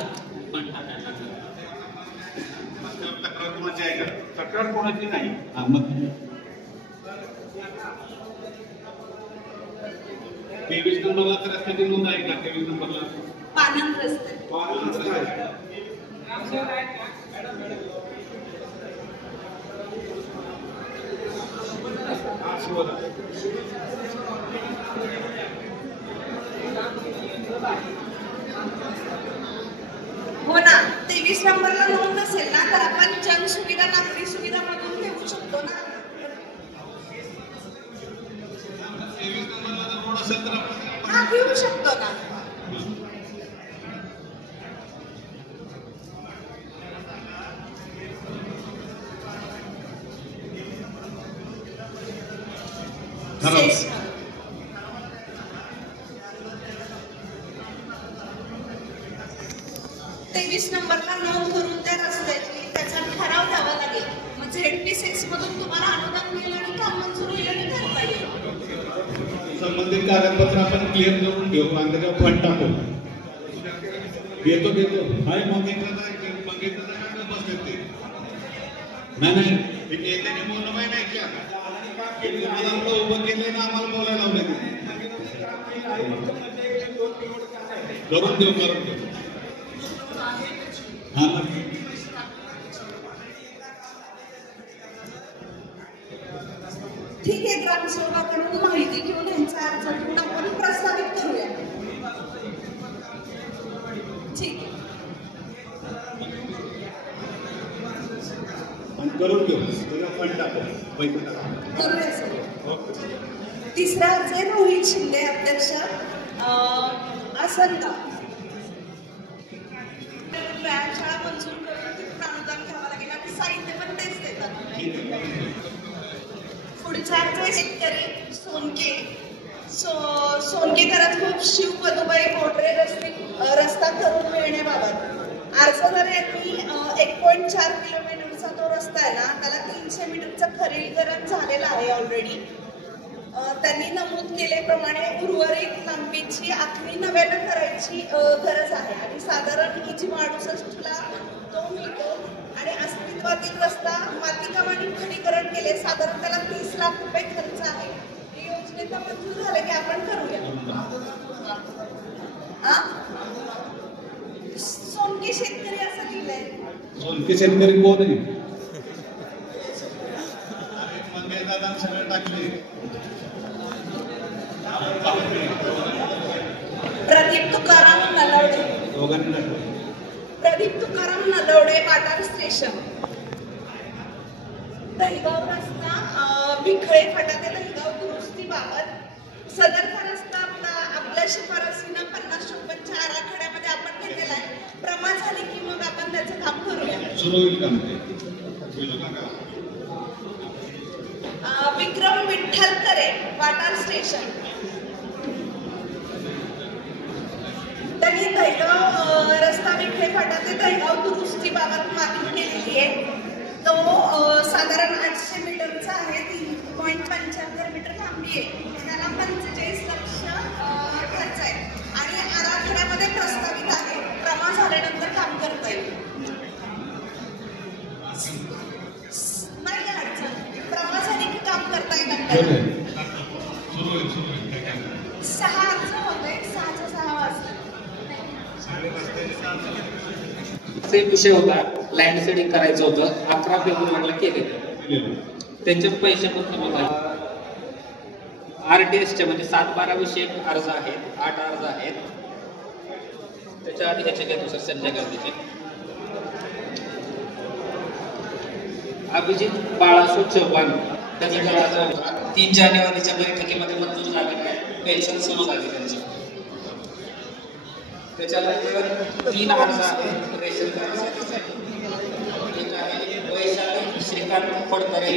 तक्रार कोणाची आहे का? तक्रार कोणाची नाही. मग 23 नंबरला तर रस्त्याची नोंद आहे का? 23 नंबरला पानंद रस्ता आहे. पानंद रस्ता आहे. हो ना, 23 नंबरला नोंद असेल ना तर आपण जनसुविधा नागरी सुविधा मधून घेऊ शकतो ना. 23 नंबरला जर रोड असेल तर हा घेऊ शकतो ना. नंबरला नोंद करून त्या रस्त्याची त्याचा ठराव द्यावा लागेल. मग ZP6 मधून तुम्हाला अनुदान मिळेल आणि काम मंजूर होईल आणि करता येईल. संबंधित कागदपत्र आपण क्लिअर करून घेऊ आणि त्याच्यावर फंड टाकू. घेतो हाय मागितलं बसत ते नाही नेत्याने बोलणं माहिती नाही का? आम्हाला उभं केलं ना, आम्हाला बोलायला लावलं करून देऊ. ठीक आहे, ग्रामसेवकाकडून माहिती घेऊन यांचा अर्ज घेऊन आपण प्रस्तावित करूया. ठीक आहे, करून घेऊ. फंड टाकू, पैसे टाकू. करूया सर. तिसरा अर्ज आहे रोहित शिंदे, अध्यक्ष आसनगाव. पुढचा अर्ज शेतकरी सोनके सोनकेकरात खूप शिवबधुबाई मोटरे रस्ता करून मिळण्याबाबत अर्जदारांनी 1.4 किलोमीटरचा तो रस्ता आहे ना त्याला 300 मीटरचं खरेदीकरण झालेलं आहे ऑलरेडी. त्यांनी नमूद केल्याप्रमाणे उर्वरित लांबीची आखणी नव्यानं करायची गरज आहे आणि साधारण हिची 68ला तो मिळतो आणि अस्तित्वातील रस्ता मातीकामाने खडीकरण केले साधारण त्याला 30 लाख रुपये खर्च आहे. हे योजनेचं मंजूर झालं की आपण करूया. सोनके शेतकरी असं लिहिलंय. सोनके शेतकरी कोण आहे? दादा सगळं टाकले. प्रदीप तुकाराम नलवडे. प्रदीप तुकाराम नलवडे वाटार स्टेशन. दहिगाव रस्ता भिखळे फाटा ते दहिगाव दुरुस्तीबाबत सदरचा रस्ता आपल्या शिफारसीनं 50 चौपन्नच्या आराखड्यामध्ये आपण घेतलेला आहे. प्रमा झाली की मग आपण त्याचं काम करूया. सुरू होईल काम ते. विक्रम विठ्ठल करे वाटार स्टेशन. त्यांनी दहिगाव रस्ता भिखळे फाटा ते दहिगाव दुरुस्तीबाबत मागणी केलेली आहे. तो साधारण 800 मीटरचा आहे. 3.75 मीटर लांबी आहे. त्याला 45 लक्ष खर्च आहे आणि आराखड्यामध्ये प्रस्तावित आहे. प्रमा झाल्यानंतर काम करता येईल. नाही अडचण. प्रमा झाली की काम करता येईल आपल्याला. 6 अर्ज होते. 6च्या 6 वाजता. विषय होता लँड सेडिंग करायचं होतं. 11 फेब्रुवारीला केले. त्यांचे पैसे पण कमी झाले. RTSच्या म्हणजे 7-12 विषय अर्ज आहेत. 8 अर्ज आहेत. त्याच्या आधी ह्याचे घेतो सर संजय गांधीचे. अभिजित बाळासो चव्हाण त्यांनी 3 जानेवारीच्या बैठकीमध्ये मंजूर झालेलं आहे. पेन्शन सुरू झाली त्यांची. त्याच्यानंतर 3 अर्ज आहेत रेशन कार्ड. वैशाली श्रीकांत फडतरे